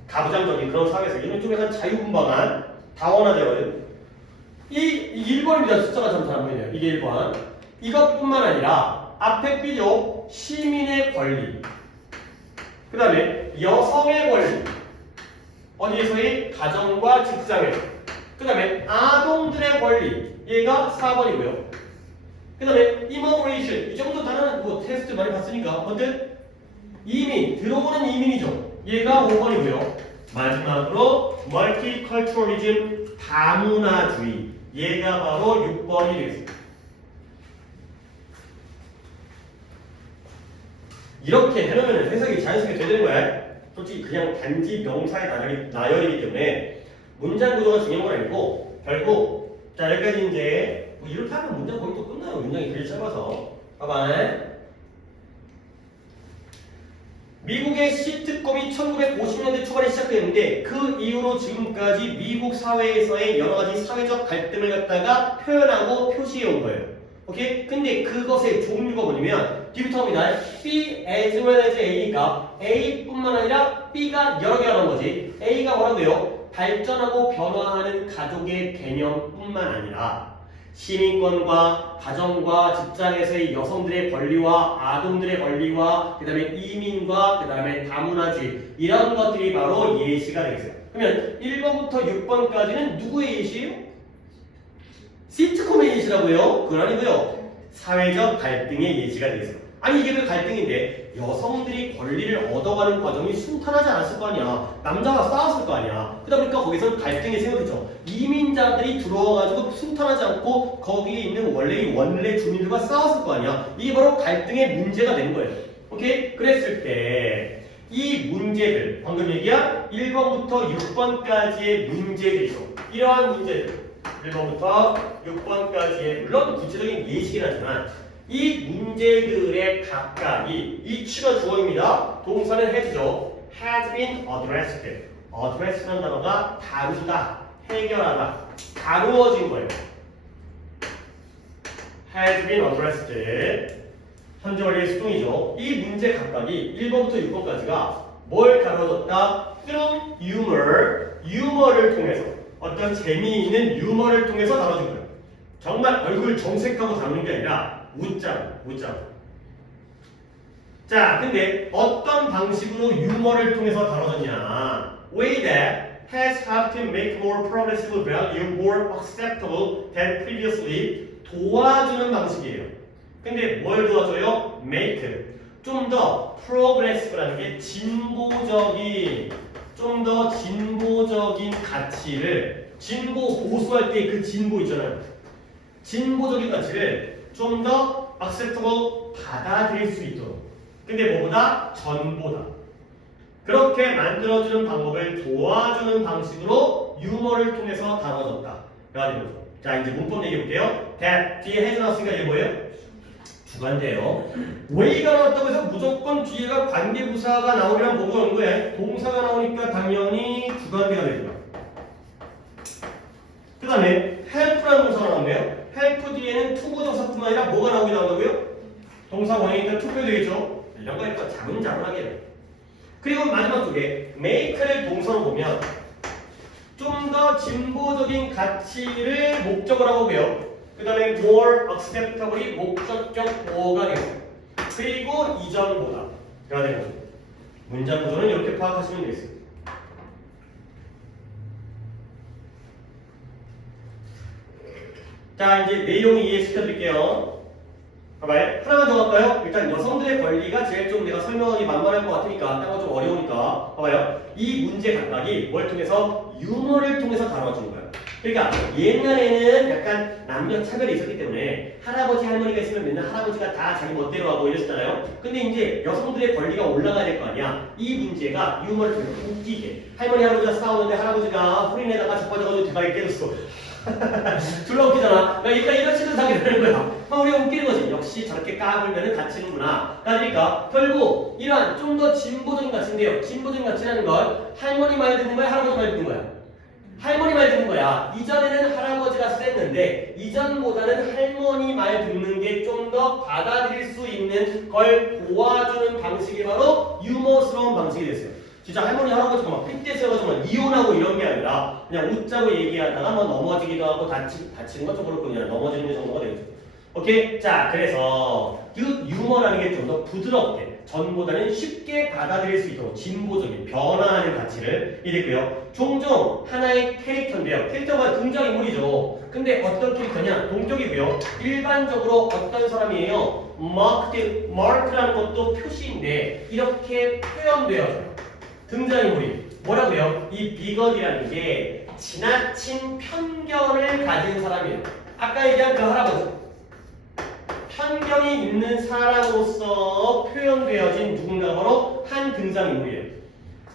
가부장적인 그런 사회에서 이런 좀 약간 자유분방한 다원화되거든. 이 1번입니다. 숫자가 참 잘 안 보이네요. 이게 1번. 이것뿐만 아니라 앞에 B죠. 시민의 권리. 그 다음에 여성의 권리. 어디에서의 가정과 직장에서. 그 다음에 아동들의 권리. 얘가 4번이고요. 그 다음에 immigration. 이 정도 단어는 뭐 테스트 많이 봤으니까. 어쨌든 이민, 들어오는 이민이죠. 얘가 5번이고요. 마지막으로 multiculturalism, 다문화주의. 얘가 바로 6번이 되겠습니다. 이렇게 해놓으면 해석이 자연스럽게 되는 거야. 솔직히 그냥 단지 명사의 나열이기 때문에 문장 구조가 중요한 건 아니고 결국 자 여기까지 이제 뭐 이렇게 하면 문장 거의 또 끝나요. 문장이 되게 짧아서 봐봐. 미국의 시트콤이 1950년대 초반에 시작되었는데 그 이후로 지금까지 미국 사회에서의 여러 가지 사회적 갈등을 갖다가 표현하고 표시해 온 거예요. 오케이? 근데 그것의 종류가 뭐냐면 뒤부터입니다. B as well as A니까 A뿐만 아니라 B가 여러 개가 나온 거지. A가 뭐라고요? 발전하고 변화하는 가족의 개념뿐만 아니라 시민권과 가정과 직장에서의 여성들의 권리와 아동들의 권리와 그 다음에 이민과 그 다음에 다문화주의 이런 것들이 바로 예시가 되겠어요. 그러면 1번부터 6번까지는 누구의 예시예요? 시트콤의 예시라고요? 그건 아니고요. 사회적 갈등의 예시가 되겠어요. 아니 이게 왜 갈등인데 여성들이 권리를 얻어가는 과정이 순탄하지 않았을 거 아니야. 남자가 싸웠을 거 아니야. 그러다 보니까 거기서 갈등이 생겼죠. 이민자들이 들어와가지고 순탄하지 않고 거기에 있는 원래 주민들과 싸웠을 거 아니야. 이게 바로 갈등의 문제가 된 거예요. 오케이? 그랬을 때 이 문제들 방금 얘기한 1번부터 6번까지의 문제들이죠. 이러한 문제들 1번부터 6번까지의 물론 구체적인 예시긴 하지만 이 문제들의 각각이 이치가 주어입니다. 동사는 has죠. has been addressed. address라는 단어가 다루다, 해결하다, 다루어진 거예요. has been addressed. 현재 완료의 수동이죠. 이 문제 각각이 1번부터 6번까지가 뭘 다뤄졌다? through humor, 유머를 통해서 어떤 재미있는 유머를 통해서 다뤄진 거예요. 정말 얼굴 정색하고 다루는 게 아니라 웃자고. 자, 근데 어떤 방식으로 유머를 통해서 다뤄졌냐? Way that has helped to make more progressive value more acceptable than previously. 도와주는 방식이에요. 근데 뭘 도와줘요? Make. 좀 더 progressive라는 게 좀 더 진보적인 가치를 진보 보수할 때 그 진보 있잖아요. 진보적인 가치를 좀 더 acceptable 받아들일 수 있도록. 근데 뭐보다? 전보다. 그렇게 만들어주는 방법을 도와주는 방식으로 유머를 통해서 다뤄졌다. 자 이제 문법 얘기해볼게요. 뒤에 해서 나왔으니까 이게 뭐예요? 주관대요. way가 나왔다고 해서 무조건 뒤에가 관계부사가 나오면 뭐가 오는 거예요? 동사가 나오니까 당연히 주관대가 되죠. 그 다음에 help라는 동사가 나왔네요. help 뒤에는 투부정사뿐만 아니라 뭐가 나온다고요? 동사 원형이니까 투표 되겠죠? 이런 거니까 자문자문하게. 그리고 마지막 쪽에 make를 동사로 보면 좀 더 진보적인 가치를 목적으로 하고 배요. 그 다음에 more acceptable이 목적격 보호가 되겠어요. 그리고 이전보다 가 되는 거죠. 문장 구조는 이렇게 파악하시면 되겠습니다. 자 이제 내용 이해시켜 드릴게요. 봐봐요. 하나만 더 할까요? 일단 여성들의 권리가 제일 좀 내가 설명하기 만만할 것 같으니까 딴 거 좀 어려우니까 봐봐요. 이 문제 각각이 뭘 통해서? 유머를 통해서 다뤄주는 거예요. 그러니까 옛날에는 약간 남녀 차별이 있었기 때문에 할아버지 할머니가 있으면 맨날 할아버지가 다 자기 멋대로 하고 이랬잖아요. 근데 이제 여성들의 권리가 올라가야 될 거 아니야. 이 문제가 유머를 통해서 웃기게 할머니 할아버지가 싸우는데 할아버지가 홀인에다가 자빠져가지고 대가리 깨졌어. 졸라 웃기잖아. 그러니까 이런 식으로 사게 되는 거야. 우리가 웃기는 거지. 역시 저렇게 까불면 다치는구나. 그러니까 결국 이러한 좀 더 진보적인 가치인데요. 진보적인 가치라는 건 할머니 말 듣는 거야, 할아버지 말 듣는 거야. 할머니 말 듣는 거야. 이전에는 할아버지가 셌는데 이전보다는 할머니 말 듣는 게 좀 더 받아들일 수 있는 걸 도와주는 방식이 바로 유머스러운 방식이 됐어요. 진짜 할머니 할아버지가 막 핏대 세워가지고 막 이혼하고 이런 게 아니라 그냥 웃자고 얘기하다가 뭐 넘어지기도 하고 다치는 건 좀 그렇군요. 넘어지는 게 정도가 되겠죠. 오케이? 자 그래서 그 유머라는 게 좀 더 부드럽게 전보다는 쉽게 받아들일 수 있도록 진보적인 변화하는 가치를 이랬고요. 종종 하나의 캐릭터인데요. 캐릭터가 등장인물이죠. 근데 어떤 캐릭터냐? 동격이고요. 일반적으로 어떤 사람이에요? 마크라는 것도 표시인데 이렇게 표현되어요. 등장인물이 뭐라고요? 이 비건이라는 게 지나친 편견을 가진 사람이에요. 아까 얘기한 그 할아버지. 편견이 있는 사람으로서 표현되어진 누군가 바로 한 등장인물이에요.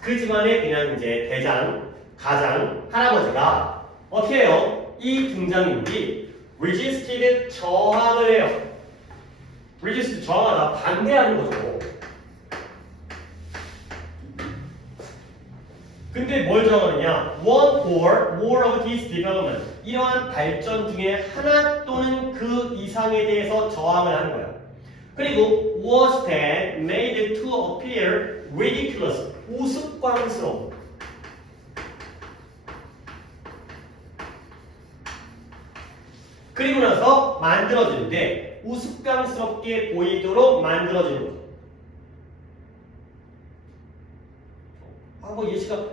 그 집안의 그냥 이제 대장, 가장, 할아버지가 어떻게 해요? 이 등장인물이 resisted 저항을 해요. resist 저항하다 반대하는 거죠. 근데 뭘 저항하느냐? One or more of these development. 이러한 발전 중에 하나 또는 그 이상에 대해서 저항을 하는 거예요. 그리고 was then made to appear ridiculous. 우스꽝스러워. 그리고 나서 만들어지는데 우스꽝스럽게 보이도록 만들어지는 거죠.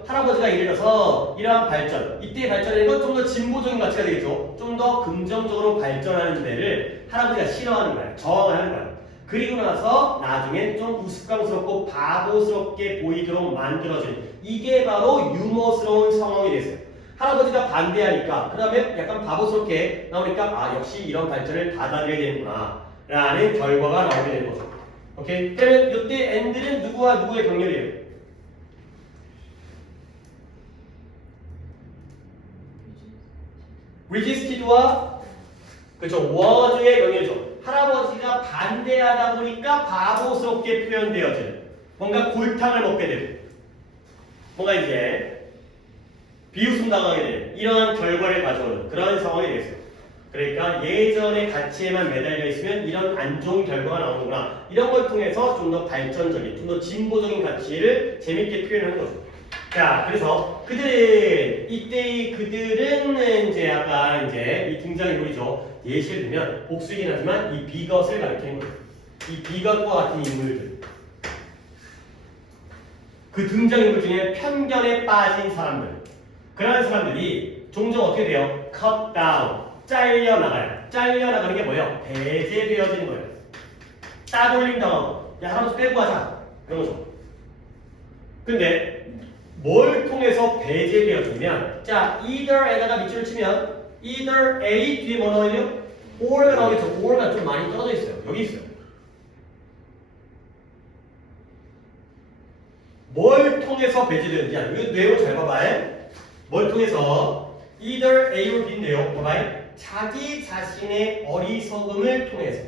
할아버지가 예를 들어서 이러한 발전, 이때 발전하는 건 좀 더 진보적인 가치가 되겠죠. 좀 더 긍정적으로 발전하는 데를 할아버지가 싫어하는 거예요. 저항을 하는 거예요. 그리고 나서 나중엔 좀 우스꽝스럽고 바보스럽게 보이도록 만들어지는 이게 바로 유머스러운 상황이 됐어요. 할아버지가 반대하니까 그 다음에 약간 바보스럽게 나오니까 아 역시 이런 발전을 받아들여야 되는구나 라는 결과가 나오게 되는 거죠. 오케이? 그러면 이때 and는 누구와 누구의 병렬이에요? resisted와 그렇죠 was의 병렬이죠. 할아버지가 반대하다 보니까 바보스럽게 표현되어지는 뭔가 골탕을 먹게 되고 뭔가 이제 비웃음 당하게 되는 이러한 결과를 가져오는 그런 상황이 되겠어요. 그러니까 예전의 가치에만 매달려 있으면 이런 안 좋은 결과가 나오는구나. 이런 걸 통해서 좀 더 발전적인, 좀 더 진보적인 가치를 재밌게 표현하는 거죠. 자, 그래서 그들은 이제 약간 이제 이 등장인물이죠. 예시를 들면 복수이긴 하지만 이 비것을 가리키는 거예요. 이 비것과 같은 인물들. 그 등장인물 중에 편견에 빠진 사람들. 그런 사람들이 종종 어떻게 돼요? cut down. 잘려나가요. 잘려나가는 게 뭐예요? 배제되어지는 거예요. 따돌림 당하고 야 할아버지 빼고 하자. 이런 거죠. 근데 뭘 통해서 배제되어지면 자 either에다가 밑줄을 치면 either A 뒤에 뭐 나오냐? or가 나오겠죠. or가 좀 많이 떨어져 있어요. 여기 있어요. 뭘 통해서 배제되는지 이거 내용 잘 봐봐요. 뭘 통해서 either A or B인데요. 봐봐요. 자기 자신의 어리석음을 통해서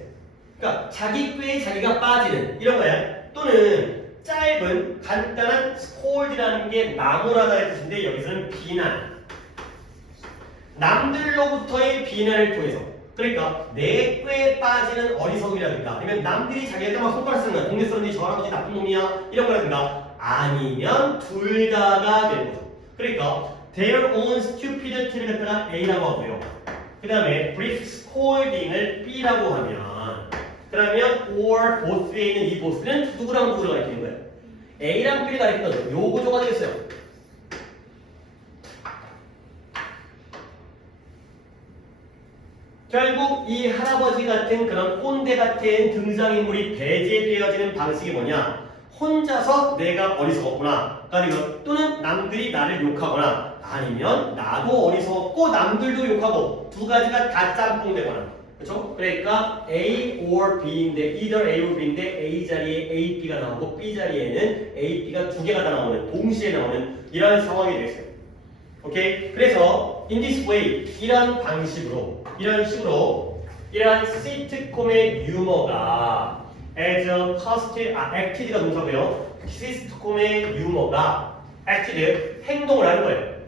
그러니까 자기 꾀에 자기가 빠지는 이런 거야. 또는 짧은 간단한 scold이라는 게 나무라다의 뜻인데 여기서는 비난 남들로부터의 비난을 통해서 그러니까 내 꾀에 빠지는 어리석음이라든가 아니면 남들이 자기한테 막 손가락 쓰는 거야. 동네 사람들이 저 할아버지 나쁜 놈이야 이런 거라든가 아니면 둘 다가 되는 거죠. 그러니까 their own stupidity를 갖다가 A라고 하고요. 그 다음에 brief scolding을 B라고 하면 그러면 or both에 있는 이 both는 누구랑 누구를 가리키는 거예요? A랑 B를 가리키는 거죠. 요 구조가 되겠어요. 결국 이 할아버지 같은 그런 꼰대 같은 등장인물이 배제되어지는 방식이 뭐냐? 혼자서 내가 어리석었구나. 그러니까 또는 남들이 나를 욕하거나 아니면 나도 어리석었고 남들도 욕하고 두 가지가 다 짬뽕 되거나 그렇죠? 그러니까 A or B인데 either A or B인데 A 자리에 A, B가 나오고 B 자리에는 A, B가 두 개가 다 나오는 동시에 나오는 이런 상황이 되겠어요. 오케이? 그래서 in this way 이런 방식으로 이런 식으로 이러한 시트콤의 유머가 as a acted가 동사고요. 시트콤의 유머가 acted 행동을 하는 거예요.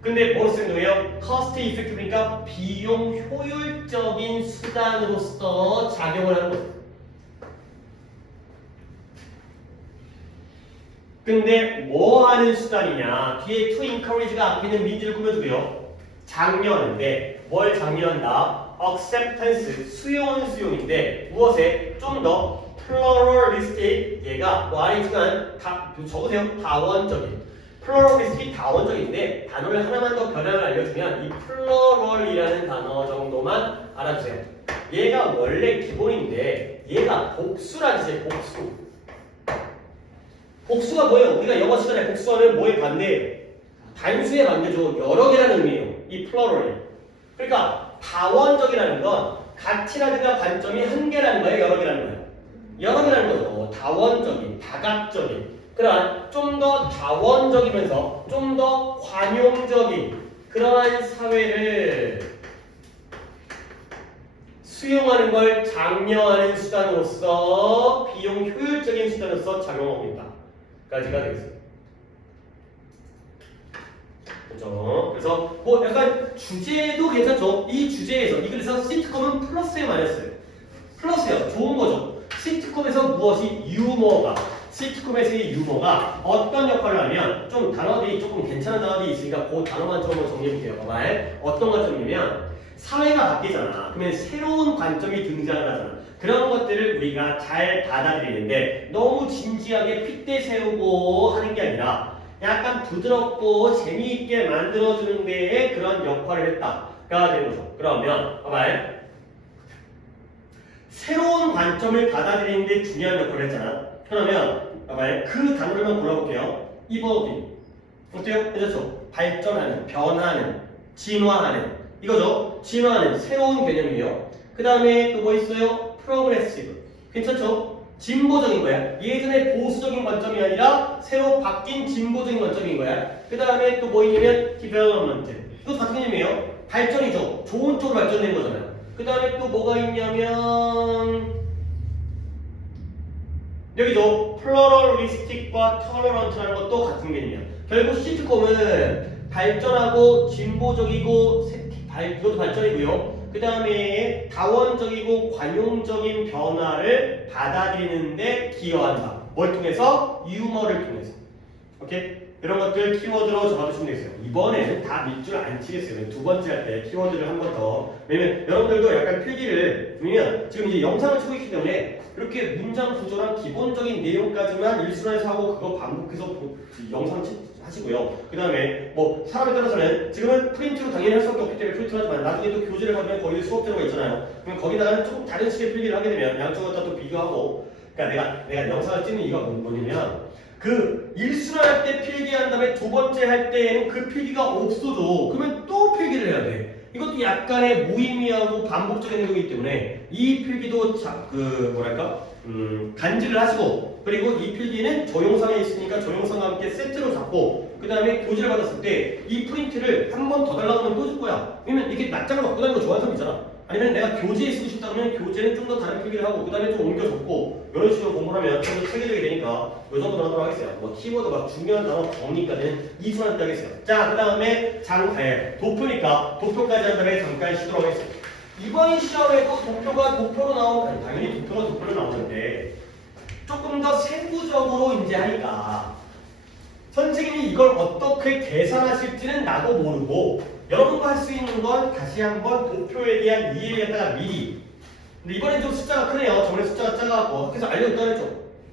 근데 뭐로 쓰는 거예요? cost effective니까 비용 효율적인 수단으로서 작용을 하는 거예요. 근데 뭐 하는 수단이냐? 뒤에 to encourage가 앞에 있는 민지를 꾸며주고요. 장려하는데 뭘 장려한다? acceptance, 수용은 수용인데 무엇에? 좀 더 pluralistic, 얘가 Y지만 적으세요. 다원적인. pluralistic 다원적인데 단어를 하나만 더 변형을 알려주면 이 plural이라는 단어 정도만 알아주세요. 얘가 원래 기본인데 얘가 복수라는 뜻이에요. 복수. 복수가 뭐예요? 우리가 영어 시간에 복수하면 뭐에 반대예요? 단수에 반대죠. 여러 개라는 의미예요. 이 plural이. 그러니까 다원적이라는 건 가치라든가 관점이 한 개라는 거예요? 여러 개라는 거예요? 여러 개라는 거죠. 다원적인, 다각적인. 그러한 좀 더 다원적이면서 좀 더 관용적인 그러한 사회를 수용하는 걸 장려하는 수단으로서 비용 효율적인 수단으로서 작용하고 있다까지가 되겠습니다. 그렇죠? 그래서 뭐 약간 주제도 괜찮죠? 이 주제에서 이 글에서 시트콤은 플러스에 많이 했어요. 플러스예요. 좋은 거죠. 시트콤에서 무엇이 유머가 시트콤에서의 유머가 어떤 역할을 하면 좀 단어들이 조금 괜찮은 단어들이 있으니까 그 단어만 좀 정리해볼게요. 봐봐요. 어떤 관점이냐면 사회가 바뀌잖아. 그러면 새로운 관점이 등장을 하잖아. 그런 것들을 우리가 잘 받아들이는데 너무 진지하게 핏대 세우고 하는 게 아니라 약간 부드럽고 재미있게 만들어주는 데에 그런 역할을 했다가 되는 거죠. 그러면 봐봐요. 새로운 관점을 받아들이는 데 중요한 역할을 했잖아. 그러면 봐봐요. 그 단어를만 골라볼게요. evolving. 어때요? 괜찮죠? 발전하는, 변하는, 진화하는 이거죠? 진화하는 새로운 개념이에요. 그 다음에 또 뭐 있어요? progressive. 괜찮죠? 진보적인 거야. 예전에 보수적인 관점이 아니라 새로 바뀐 진보적인 관점인 거야. 그 다음에 또 뭐 있냐면 development. 이것도 같은 개념이에요. 발전이죠. 좋은 쪽으로 발전된 거잖아요. 그 다음에 또 뭐가 있냐면 여기죠. 플러럴리스틱과 털러런트라는 것도 같은 개념이야. 결국 시트콤은 발전하고 진보적이고 이것도 발전이고요. 그 다음에 다원적이고 관용적인 변화를 받아들이는데 기여한다. 뭘 통해서? 유머를 통해서. 오케이? 이런 것들 키워드로 적어주시면 되겠어요. 이번에는 다 밑줄 안 치겠어요. 두 번째 할 때 키워드를 한 번 더. 왜냐면 여러분들도 약간 필기를 보면 지금 이제 영상을 찍고 있기 때문에 이렇게 문장 구조랑 기본적인 내용까지만 일순환해서 하고 그거 반복해서 영상 하시고요. 그 다음에 뭐 사람에 따라서는 지금은 프린트로 당연히 할 수밖에 없기 때문에 프린트를 하지만 나중에 또 교재를 받으면 거기 수업 들어가 있잖아요. 그러면 거기다가는 조금 다른 식의 필기를 하게 되면 양쪽을 다 또 비교하고 그러니까 내가 영상을 찍는 이유가 뭐냐면 그 일순환할 때 필기한 다음에 두 번째 할 때에는 그 필기가 없어져. 그러면 또 필기를 해야 돼. 이것도 약간의 무의미하고 반복적인 내용이기 때문에 이 필기도 간직을 하시고 그리고 이 필기는 조영상에 있으니까 조영상과 함께 세트로 잡고 그 다음에 교재를 받았을 때 이 프린트를 한 번 더 달라고 하면 또 줄 거야. 왜냐면 이렇게 낱장을 갖고 다니는 거 좋아하는 사람 있잖아. 아니면 내가 교재에 쓰고 싶다 그러면 교재는 좀 더 다른 필기를 하고 그 다음에 좀 옮겨 적고 이런 식으로 공부를 하면 좀 더 체계적이 되니까 이 정도로 하도록 하겠어요. 뭐 키워드 막 중요한 단어 정리까지는 이순환 때 하겠어요. 자, 그 다음에 도표니까 도표까지 한 다음에 잠깐 쉬도록 하겠습니다. 이번 시험에도 도표로 나오면 당연히 도표로 나오는데 조금 더 세부적으로 이제 하니까 선생님이 이걸 어떻게 계산하실지는 나도 모르고 여러분과 할 수 있는 건 다시 한번 도표에 대한 이해를 갖다가 미리. 근데 이번엔 좀 숫자가 크네요. 저번에 숫자가 작아갖고 그래서 알려줬다 했죠.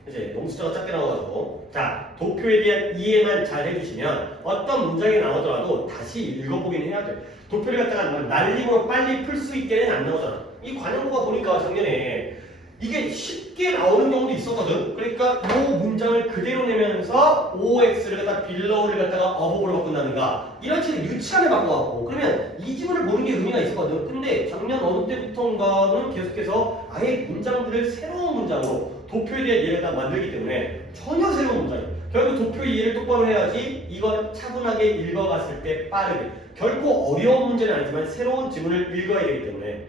이제 너무 숫자가 작게 나와가지고 자 도표에 대한 이해만 잘 해주시면 어떤 문장이 나오더라도 다시 읽어보긴 해야 돼. 도표를 갖다가 날림으로 빨리 풀 수 있게는 안 나오잖아. 이 관용구가 보니까 작년에 이게 쉽게 나오는 경우도 있었거든. 그러니까 이 문장을 그대로 내면서 OX를 갖다 빌로우를 갖다가 어복으로 바꾼다든가 이런 식으로 유치하게 바꿔갖고 그러면 이 지문을 보는 게 의미가 있었거든. 근데 작년 어느 때부터인가는 계속해서 아예 문장들을 새로운 문장으로 도표에 대한 이해를 다 만들기 때문에 전혀 새로운 문장이에요. 결국 도표 이해를 똑바로 해야지 이건 차분하게 읽어갔을 때 빠르게 결코 어려운 문제는 아니지만 새로운 지문을 읽어야 되기 때문에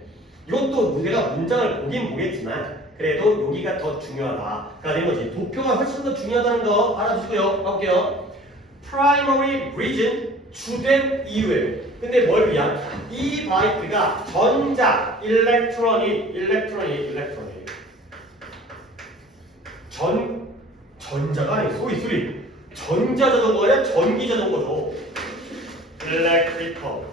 이것도 내가 문장을 보긴 보겠지만 그래도 여기가 더 중요하다가 되는 거지. 도표가 훨씬 더 중요하다는 거 알아두시고요. 가볼게요. Primary reason 주된 이유예요. 근데 뭘 위한? 이 바이트가 전자, 일렉트로닉 전자가 아니고 소리 전자 자전거가 아니라 전기 자전거죠. electrical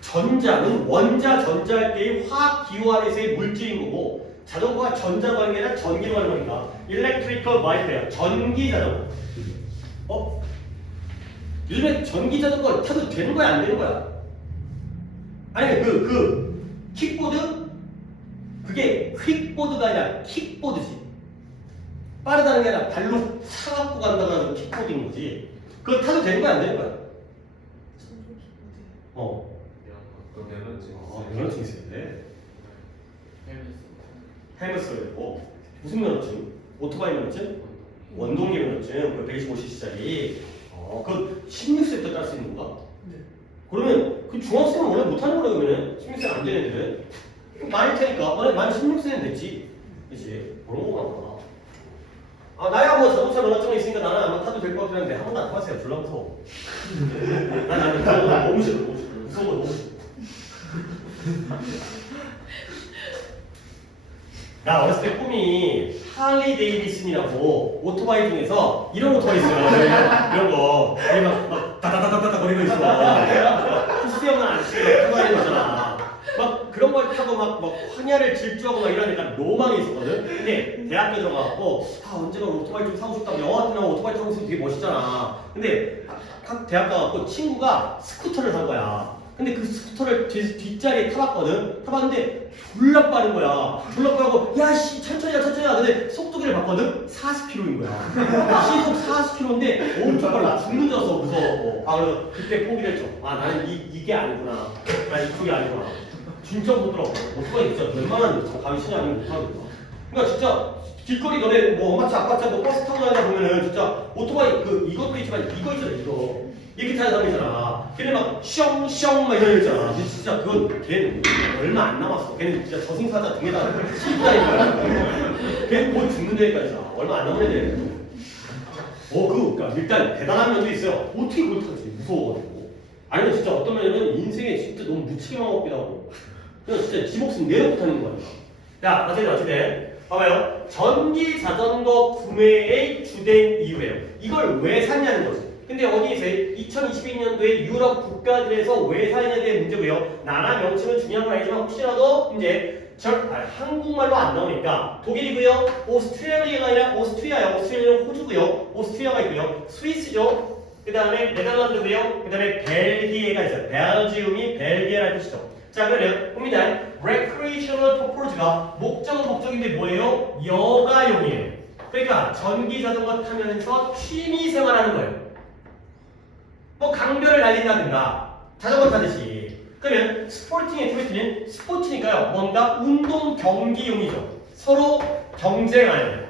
전자는 원자, 전자할 때의 화학 기호 안에서의 물질인 거고 자전거가 전자로 하는 게 아니라 전기로 하는 거니까 electrical bike예요. 전기 자전거. 요즘에 전기 자전거 타도 되는 거야 안 되는 거야? 아니 그 킥보드? 그게 퀵보드가 아니라 킥보드지. 빠르다는 게 아니라 발로 차갖고 간다고 해서 킥보드인 거지. 그거 타도 되는 거야 안 되는 거야? 멜론지 멜론지 있어야 돼. 타임머스가 있고 무슨 면허증? 오토바이 면허증? 원동기 면허증 125cc짜리 그 16세부터 딸 수 있는 건가? 네. 그러면 그 중학생은 원래 못하는 거라 그러면은 16세 안 되는 애들은 많이 타니까 만 16세는 됐지 그치? 그런 거구나 나야 뭐 자동차 면허증이 있으니까 나는 아마 타도 될 것 같긴 한데 한 번도 안 타봤어요. 졸라 무서워. 나는 너무 싫어. 무서워 너무 싫어. 나 어렸을 때 꿈이 할리 데이비슨이라고 오토바이 중에서 이런 오토바이 있어요. 이런 거. 막 다다다다다 거리고 있어. 수영은 안 치고 타고 다니는 거잖아. 막 그런 걸 타고 막 환야를 질주하고 막 이러니까 로망이 있었거든. 근데 대학교 들어가고 언제가 오토바이 좀 사고 싶다고 영화 같은 거 오토바이 타고 있으면 되게 멋있잖아. 근데 각 대학 가갖고 친구가 스쿠터를 산 거야. 근데 그 스쿠터를 뒷자리에 타봤거든. 타봤는데 졸라 빠른 거야. 졸라 빠르고 야씨 천천히야. 근데 속도계를 봤거든. 40km인 거야. 시속 40km인데 엄청 빨라. 죽는 줄 알았어. 무서워. 그래서 그때 포기를 했죠. 나는 이게 아니구나. 난 이쪽이 아니구나. 진짜 무섭더라고. 오토바이 진짜 웬만한 감이 아니면 못하겠다. 그러니까 진짜 길거리 너네 뭐 엄마차 아빠차 뭐 버스 타고 다니다 보면은 진짜 오토바이 이것도 있지만 이거 있잖아 이거. 이렇게 타는 사람 있잖아. 걔네 막 숑숑 막 이런 애 있잖아. 근데 진짜 그건 걔는 얼마 안 남았어. 걔는 진짜 저승사자 등에다 싣고 다니는 거야. 걔는 곧 죽는다니까 진짜. 얼마 안 남은 애들. 그러니까 일단 대단한 면도 있어요. 어떻게 그걸 타지? 무서워가지고. 아니면 진짜 어떤 면은 인생에 진짜 너무 무책임한 것 같기도 하고. 그냥 진짜 지 목숨 내려놓고 타는 거야. 자, 어쨌든 봐봐요. 전기 자전거 구매의 주된 이유예요. 이걸 왜 샀냐는 거지. 근데 어디에서 2022년도에 유럽 국가들에서 왜 사냐에 대한 문제고요. 나라 명칭은 중요한 건 아니지만 혹시라도 이제 한국말로 안 나오니까 독일이고요. 오스트리아가 아니라 오스트리아요. 오스트리아는 호주고요. 오스트리아가 있고요. 스위스죠. 그 다음에 네덜란드고요. 그 다음에 벨기에가 있어요. 벨지움이 벨기에라는 뜻이죠. 자, 그러면 봅니다. recreational purpose가 목적인데 뭐예요? 여가용이에요. 그러니까 전기 자전거 타면서 취미 생활하는 거예요. 뭐 강변을 달린다든가 자전거 타듯이. 그러면 스포팅 액티비티는 스포츠니까요. 뭔가 운동 경기용이죠. 서로 경쟁하는.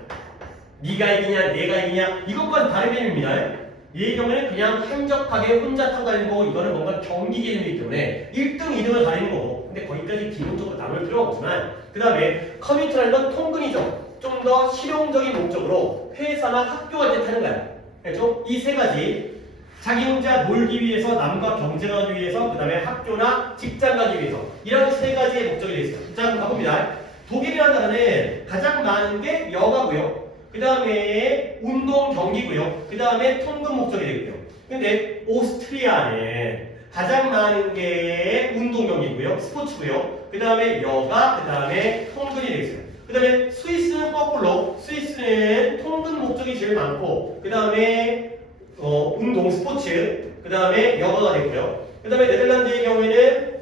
네가 이기냐 내가 이기냐 이것과는 다른 개념입니다. 이 경우에는 그냥 한적하게 혼자 타고 다니고 이거는 뭔가 경기 개념이기 때문에 1등, 2등을 가리는 거고 근데 거기까지 기본적으로 나눌 필요가 없지만 그 다음에 커뮤니티라는 건 통근이죠. 좀 더 실용적인 목적으로 회사나 학교 갈 때 타는 거야. 그렇죠? 이 세 가지 자기 혼자 놀기 위해서 남과 경쟁하기 위해서 그 다음에 학교나 직장 가기 위해서 이런 세 가지의 목적이 되어 있어요. 자 그럼 가봅니다. 독일이라는 나라는 가장 많은 게 여가고요. 그 다음에 운동 경기고요. 그 다음에 통근 목적이 되고요. 근데 오스트리아는 가장 많은 게 운동 경기고요. 스포츠고요. 그 다음에 여가, 그 다음에 통근이 되겠어요. 그 다음에 스위스는 거꾸로 스위스는 통근 목적이 제일 많고 그 다음에 운동 스포츠, 그 다음에 여가가 되고요. 그 다음에 네덜란드의 경우에는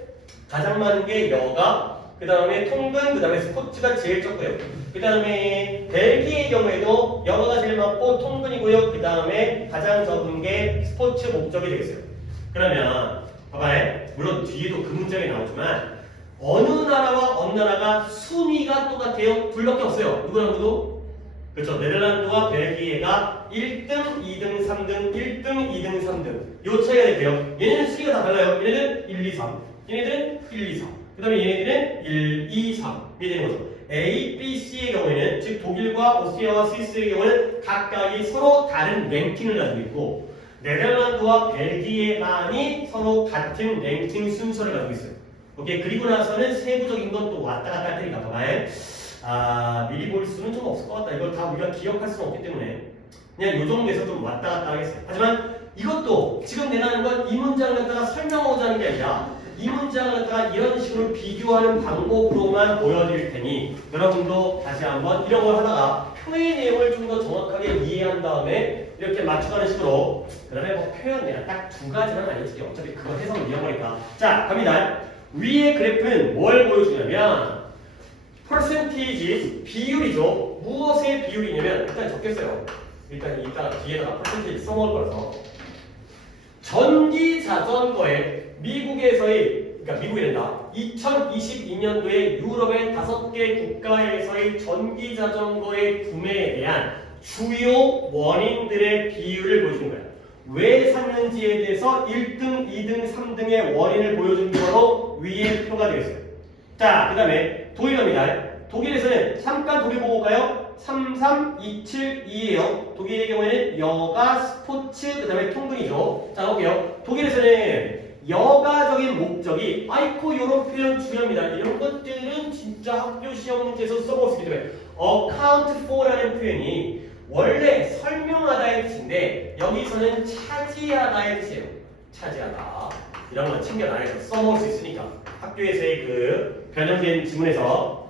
가장 많은 게 여가, 그 다음에 통근, 그 다음에 스포츠가 제일 적고요. 그 다음에 벨기에의 경우에도 여가가 제일 많고 통근이고요. 그 다음에 가장 적은 게 스포츠 목적이 되겠어요. 그러면 봐봐요. 물론 뒤에도 그 문장이 나오지만 어느 나라와 어느 나라가 순위가 똑같아요? 둘밖에 없어요. 누구랑 누구? 그렇죠. 네덜란드와 벨기에가 1등, 2등, 3등, 1등, 2등, 3등 요 차이가 되고요. 얘네는 순위가 다 달라요. 얘네는 1, 2, 3 얘네들은 1, 2, 3 그 다음에 얘네들은 1, 2, 3 이게 되는 거죠. A, B, C의 경우에는 즉 독일과 오스트리아와 스위스의 경우는 각각이 서로 다른 랭킹을 가지고 있고 네덜란드와 벨기에만이 서로 같은 랭킹 순서를 가지고 있어요. 오케이. 그리고 나서는 세부적인 건 또 왔다 갔다 할 테니까 봐봐요. 미리 볼 수는 좀 없을 것 같다. 이걸 다 우리가 기억할 수는 없기 때문에 그냥 요 정도에서 좀 왔다 갔다 하겠어요. 하지만 이것도 지금 내가 하는 건 이 문장을 갖다가 설명하고자 하는 게 아니라 이 문장을 갖다가 이런 식으로 비교하는 방법으로만 보여드릴 테니 여러분도 다시 한번 이런 걸 하다가 표의 내용을 좀 더 정확하게 이해한 다음에 이렇게 맞춰가는 식으로 그 다음에 뭐 표현 내가 딱 두 가지는 아니지. 어차피 그거 해석을 이해한 거니까. 자 갑니다. 위의 그래프는 뭘 보여주냐면 percentage 비율이죠. 무엇의 비율이냐면 일단 적겠어요. 일단 이따 뒤에다가 percentage 써먹을 거라서 전기 자전거의 미국에서의 그러니까 미국이란다. 2022년도에 유럽의 5개 국가에서의 전기 자전거의 구매에 대한 주요 원인들의 비율을 보여주는 거야. 왜 샀는지에 대해서 1등, 2등, 3등의 원인을 보여주는 거로 위에 표가 되어 있어요. 자, 그 다음에 독일어입니다. 독일에서는 잠깐 독일 보고 올까요? 33272예요. 독일의 경우에는 여가, 스포츠, 그 다음에 통근이죠. 자, 볼게요. 독일에서는 여가적인 목적이 아이코 이런 표현 중요합니다. 이런 것들은 진짜 학교 시험 문제에서 써볼 수 있기 때문에 account for라는 표현이 원래 설명하다의 뜻인데 여기서는 차지하다의 뜻이에요. 차지하다. 이런 건 챙겨놔야죠. 써먹을 수 있으니까. 학교에서의 그 변형된 지문에서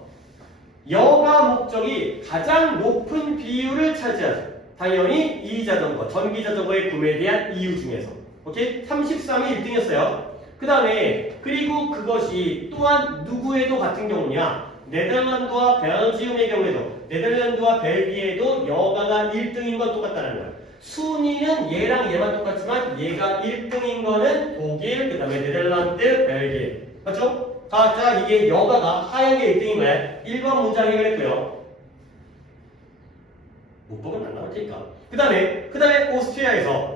여가 목적이 가장 높은 비율을 차지하죠. 당연히 이 자전거, 전기 자전거의 구매에 대한 이유 중에서. 오케이? 33이 1등이었어요. 그 다음에 그리고 그것이 또한 누구에도 같은 경우냐? 네덜란드와 벨지움의 경우에도 네덜란드와 벨기에도 여가가 1등인 건 똑같다는 거야. 순위는 얘랑 얘만 똑같지만 얘가 1등인 거는 독일, 그 다음에 네덜란드, 벨기에. 맞죠? 자, 이게 여가가 하얀 게 1등인 거야. 1번 문장 해결했고요. 문법은 안 나올 테니까. 그 다음에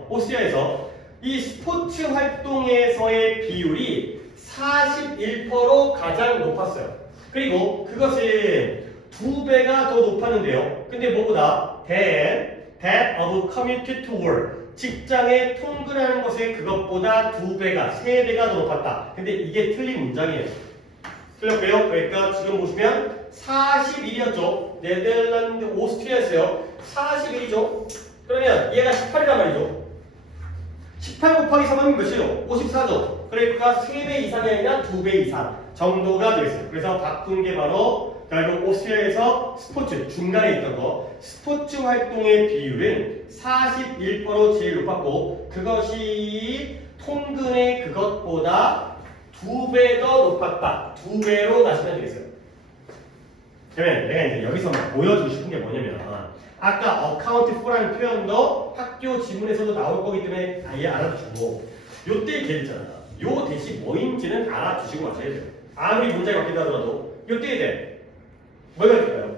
오스트리아에서 이 스포츠 활동에서의 비율이 41%로 가장 높았어요. 그리고 그것은 2배가 더 높았는데요. 근데 뭐보다 that of commute to work 직장에 통근하는 것에 그것보다 2배가 3배가 더 높았다. 근데 이게 틀린 문장이에요. 틀렸고요. 그러니까 지금 보시면 41이었죠. 네덜란드 오스트리아였어요. 41이죠. 그러면 얘가 18이란 말이죠. 18 곱하기 3하면 몇이죠? 54죠. 그러니까 3배 이상이 아니라 2배 이상 정도가 되겠어요. 그래서 바꾼 게 바로 결국 오스트리아에서 스포츠 중간에 있던 거 스포츠 활동의 비율은 41%로 제일 높았고 그것이 통근의 그것보다 2배 더 높았다. 2배로 가시면 되겠어요. 그러면 내가 이제 여기서 보여주고 싶은 게 뭐냐면 아까 account for라는 표현도 학교 지문에서도 나올 거기 때문에 아예 알아두시고 요때 될 있잖아. 요 대시 뭐인지는 알아두시고 마셔야 돼요. 아무리 문장이 바뀐다 하더라도 요때에 돼. 뭐가 될까요?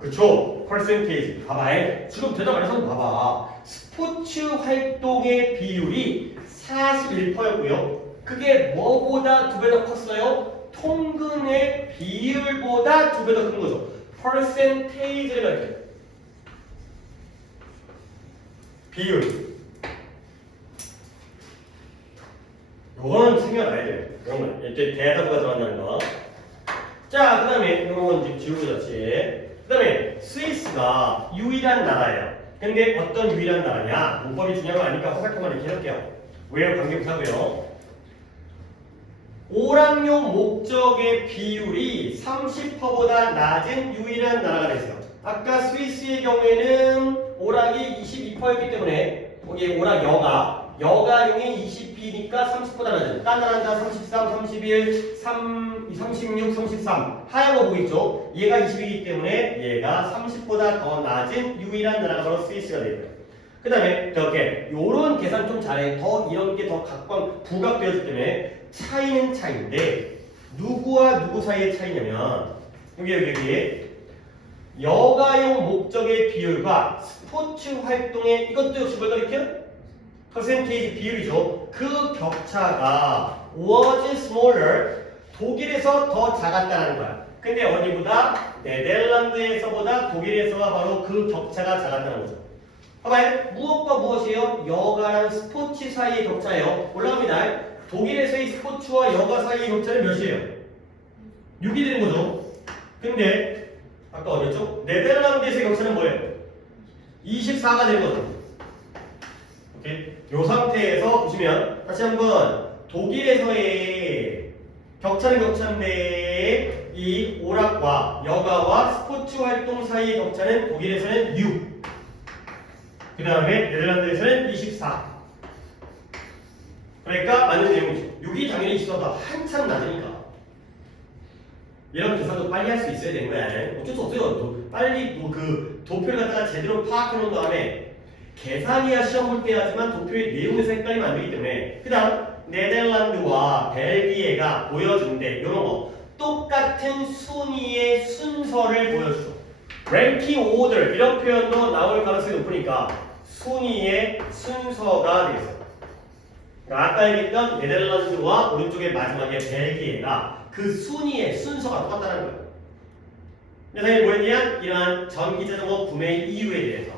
그쵸? percentage. 봐봐. 지금 대답 안 해서 봐봐. 스포츠 활동의 비율이 41%였고요. 그게 뭐보다 2배 더 컸어요? 통근의 비율보다 2배 더 큰 거죠. percentage를 할게요. 비율. 요거는 챙겨놔야 돼요. 이런 거. 이때 대답가 들어간다는 거. 자, 그 다음에 이런 건 지금 지우고 잤지. 그 다음에 스위스가 유일한 나라예요. 근데 어떤 유일한 나라냐? 문법이 중요한 거 아니까 허설평만 이렇게 해놓을게요. 왜요? 관계부사고요. 오락용 목적의 비율이 30%보다 낮은 유일한 나라가 됐어요. 아까 스위스의 경우에는 오락이 22%였기 때문에 거기에 오락 여가용이 20B니까 30보다 낮은 딴 나라는 33, 31, 36, 33 하얀 거 보이죠? 얘가 20이기 때문에 얘가 30보다 더 낮은 유일한 나라가 바로 스위스가 되고요. 그 다음에 이렇게 요런 계산 좀 잘해. 더 이런 게 더 부각되었기 때문에 차이는 차이인데 누구와 누구 사이의 차이냐면 여기 여가용 목적의 비율과 스포츠 활동의 이것도 역시 뭘 가리켜요? 퍼센테이지 비율이죠. 그 격차가 was smaller 독일에서 더 작았다는 거야. 근데 어디보다? 네덜란드에서보다 독일에서가 바로 그 격차가 작았다는 거죠. 봐봐요. 무엇과 무엇이에요? 여가랑 스포츠 사이의 격차예요. 올라갑니다. 독일에서의 스포츠와 여가 사이의 격차는 몇이에요? 6이 되는 거죠. 근데 아까 어디였죠? 네덜란드에서의 격차는 뭐예요? 24가 되는 거죠. 오케이? 이 상태에서 보시면 다시 한번 독일에서의 격차는 격차인데 이 오락과 여가와 스포츠 활동 사이의 격차는 독일에서는 6. 그 다음에 네덜란드에서는 24. 그러니까 맞는 내용이죠. 6이 당연히 있어도 한참 낮으니까. 이런 계산도 빨리 할 수 있어야 되는 거야. 어쩔 수 없어요. 빨리 그 도표를 갖다가 제대로 파악해 놓은 다음에 계산이야 시험 볼 때 하지만 도표의 내용에서 헷갈리면 안 되기 때문에 그 다음 네덜란드와 벨기에가 보여준대. 이런 거 똑같은 순위의 순서를 보여주죠. 랭킹 오더 이런 표현도 나올 가능성이 높으니까 순위의 순서가 되겠어요. 그러니까 아까 얘기했던 네덜란드와 오른쪽에 마지막에 벨기에가 그 순위의 순서가 똑같다는 거예요. 그래서 뭐였냐? 이러한 전기자전거 구매 이유에 대해서.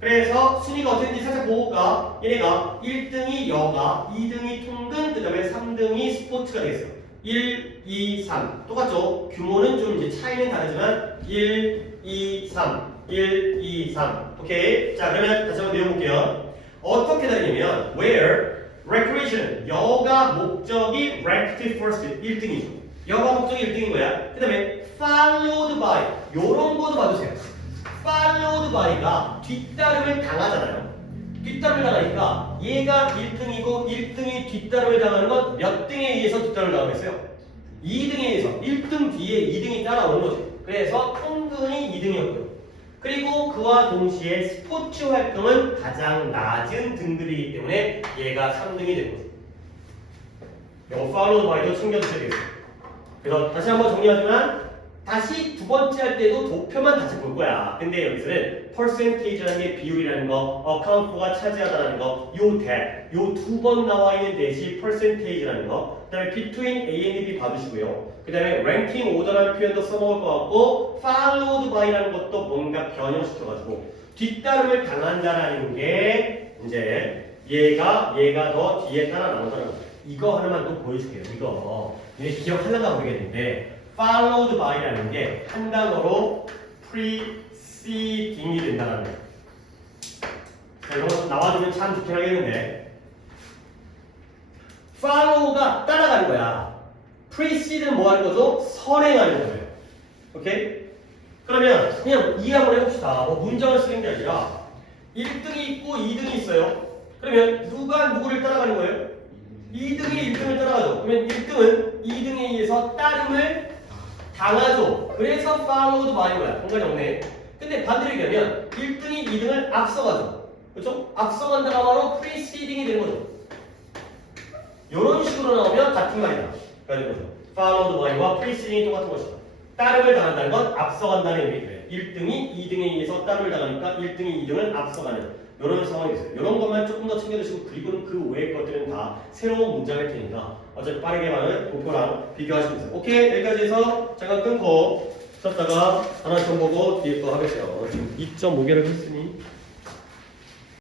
그래서 순위가 어떤지 살짝 보고 올까? 얘네가 1등이 여가, 2등이 통근, 그 다음에 3등이 스포츠가 되겠어요. 1, 2, 3. 똑같죠? 규모는 좀 이제 차이는 다르지만 1, 2, 3. 1, 2, 3. 오케이? 자, 그러면 다시 한번 내려볼게요. 어떻게 다르냐면 where recreation 여가 목적이 ranked first 1등이죠. 여가 목적이 1등인 거야. 그 다음에 followed by 요런 거도 봐주세요. followed by가 뒤따름을 당하잖아요. 뒤따름을 당하니까 얘가 1등이고 1등이 뒤따름을 당하는 건 몇 등에 의해서 뒤따름을 당하겠어요? 2등에 의해서 1등 뒤에 2등이 따라오는 거죠. 그래서 통근이 2등이었고요. 그리고 그와 동시에 스포츠 활동은 가장 낮은 등급이기 때문에 얘가 3등이 된 거죠. 이거 followed by도 챙겨주셔야 되겠어요. 그래서 다시 한번 정리하지만 다시 두 번째 할 때도 도표만 다시 볼 거야. 근데 여기서는 percentage라는 게 비율이라는 거, account for가 차지하다라는 거, 요 that, 요 두 번 나와 있는 대시 percentage라는 거, 그 다음에 between A and B 봐주시고요. 그 다음에 ranking order라는 표현도 써먹을 것 같고, followed by라는 것도 뭔가 변형시켜가지고 뒤따름을 당한다라는 게 이제 얘가 더 뒤에 따라 나온다는 거. 이거 하나만 또 보여줄게요. 이거 기억하려나 모르겠는데. followed by라는 게 한 단어로 preceding이 된다는 거예요. 자, 이런 거 나와주면 참 좋긴 하겠는데 follow가 따라가는 거야. precede는 뭐 하는 거죠? 선행하는 거예요. 오케이? 그러면 그냥 이해 한번 해봅시다. 뭐 문장을 쓰는 게 아니라 1등이 있고 2등이 있어요. 그러면 누가 누구를 따라가는 거예요? 2등이 1등을 따라가죠. 그러면 1등은 2등에 의해서 따름을 당하죠. 그래서 followed by인 거야. 공간이 없네. 근데 반대로 얘기하면 1등이 2등을 앞서가죠. 그렇죠? 앞서간다가 바로 preceding이 되는 거죠. 이런 식으로 나오면 같은 말이다. 그러는 거죠. followed by와 preceding이 똑같은 것이다. 따름을 당한다는 건 앞서간다는 의미예요. 1등이 2등에 의해서 따름을 당하니까 1등이 2등을 앞서가는 이런 상황이 있어요. 이런 것만 조금 더 챙겨주시고 그리고는 그 외의 것들은 다 새로운 문장일 테니까 어차피 빠르게 말을 도표랑 비교하시면 돼요. 오케이, 여기까지 해서 잠깐 끊고 쉬었다가 하나씩 보고 뒤에 거 하겠어요. 지금 2.5개를 했으니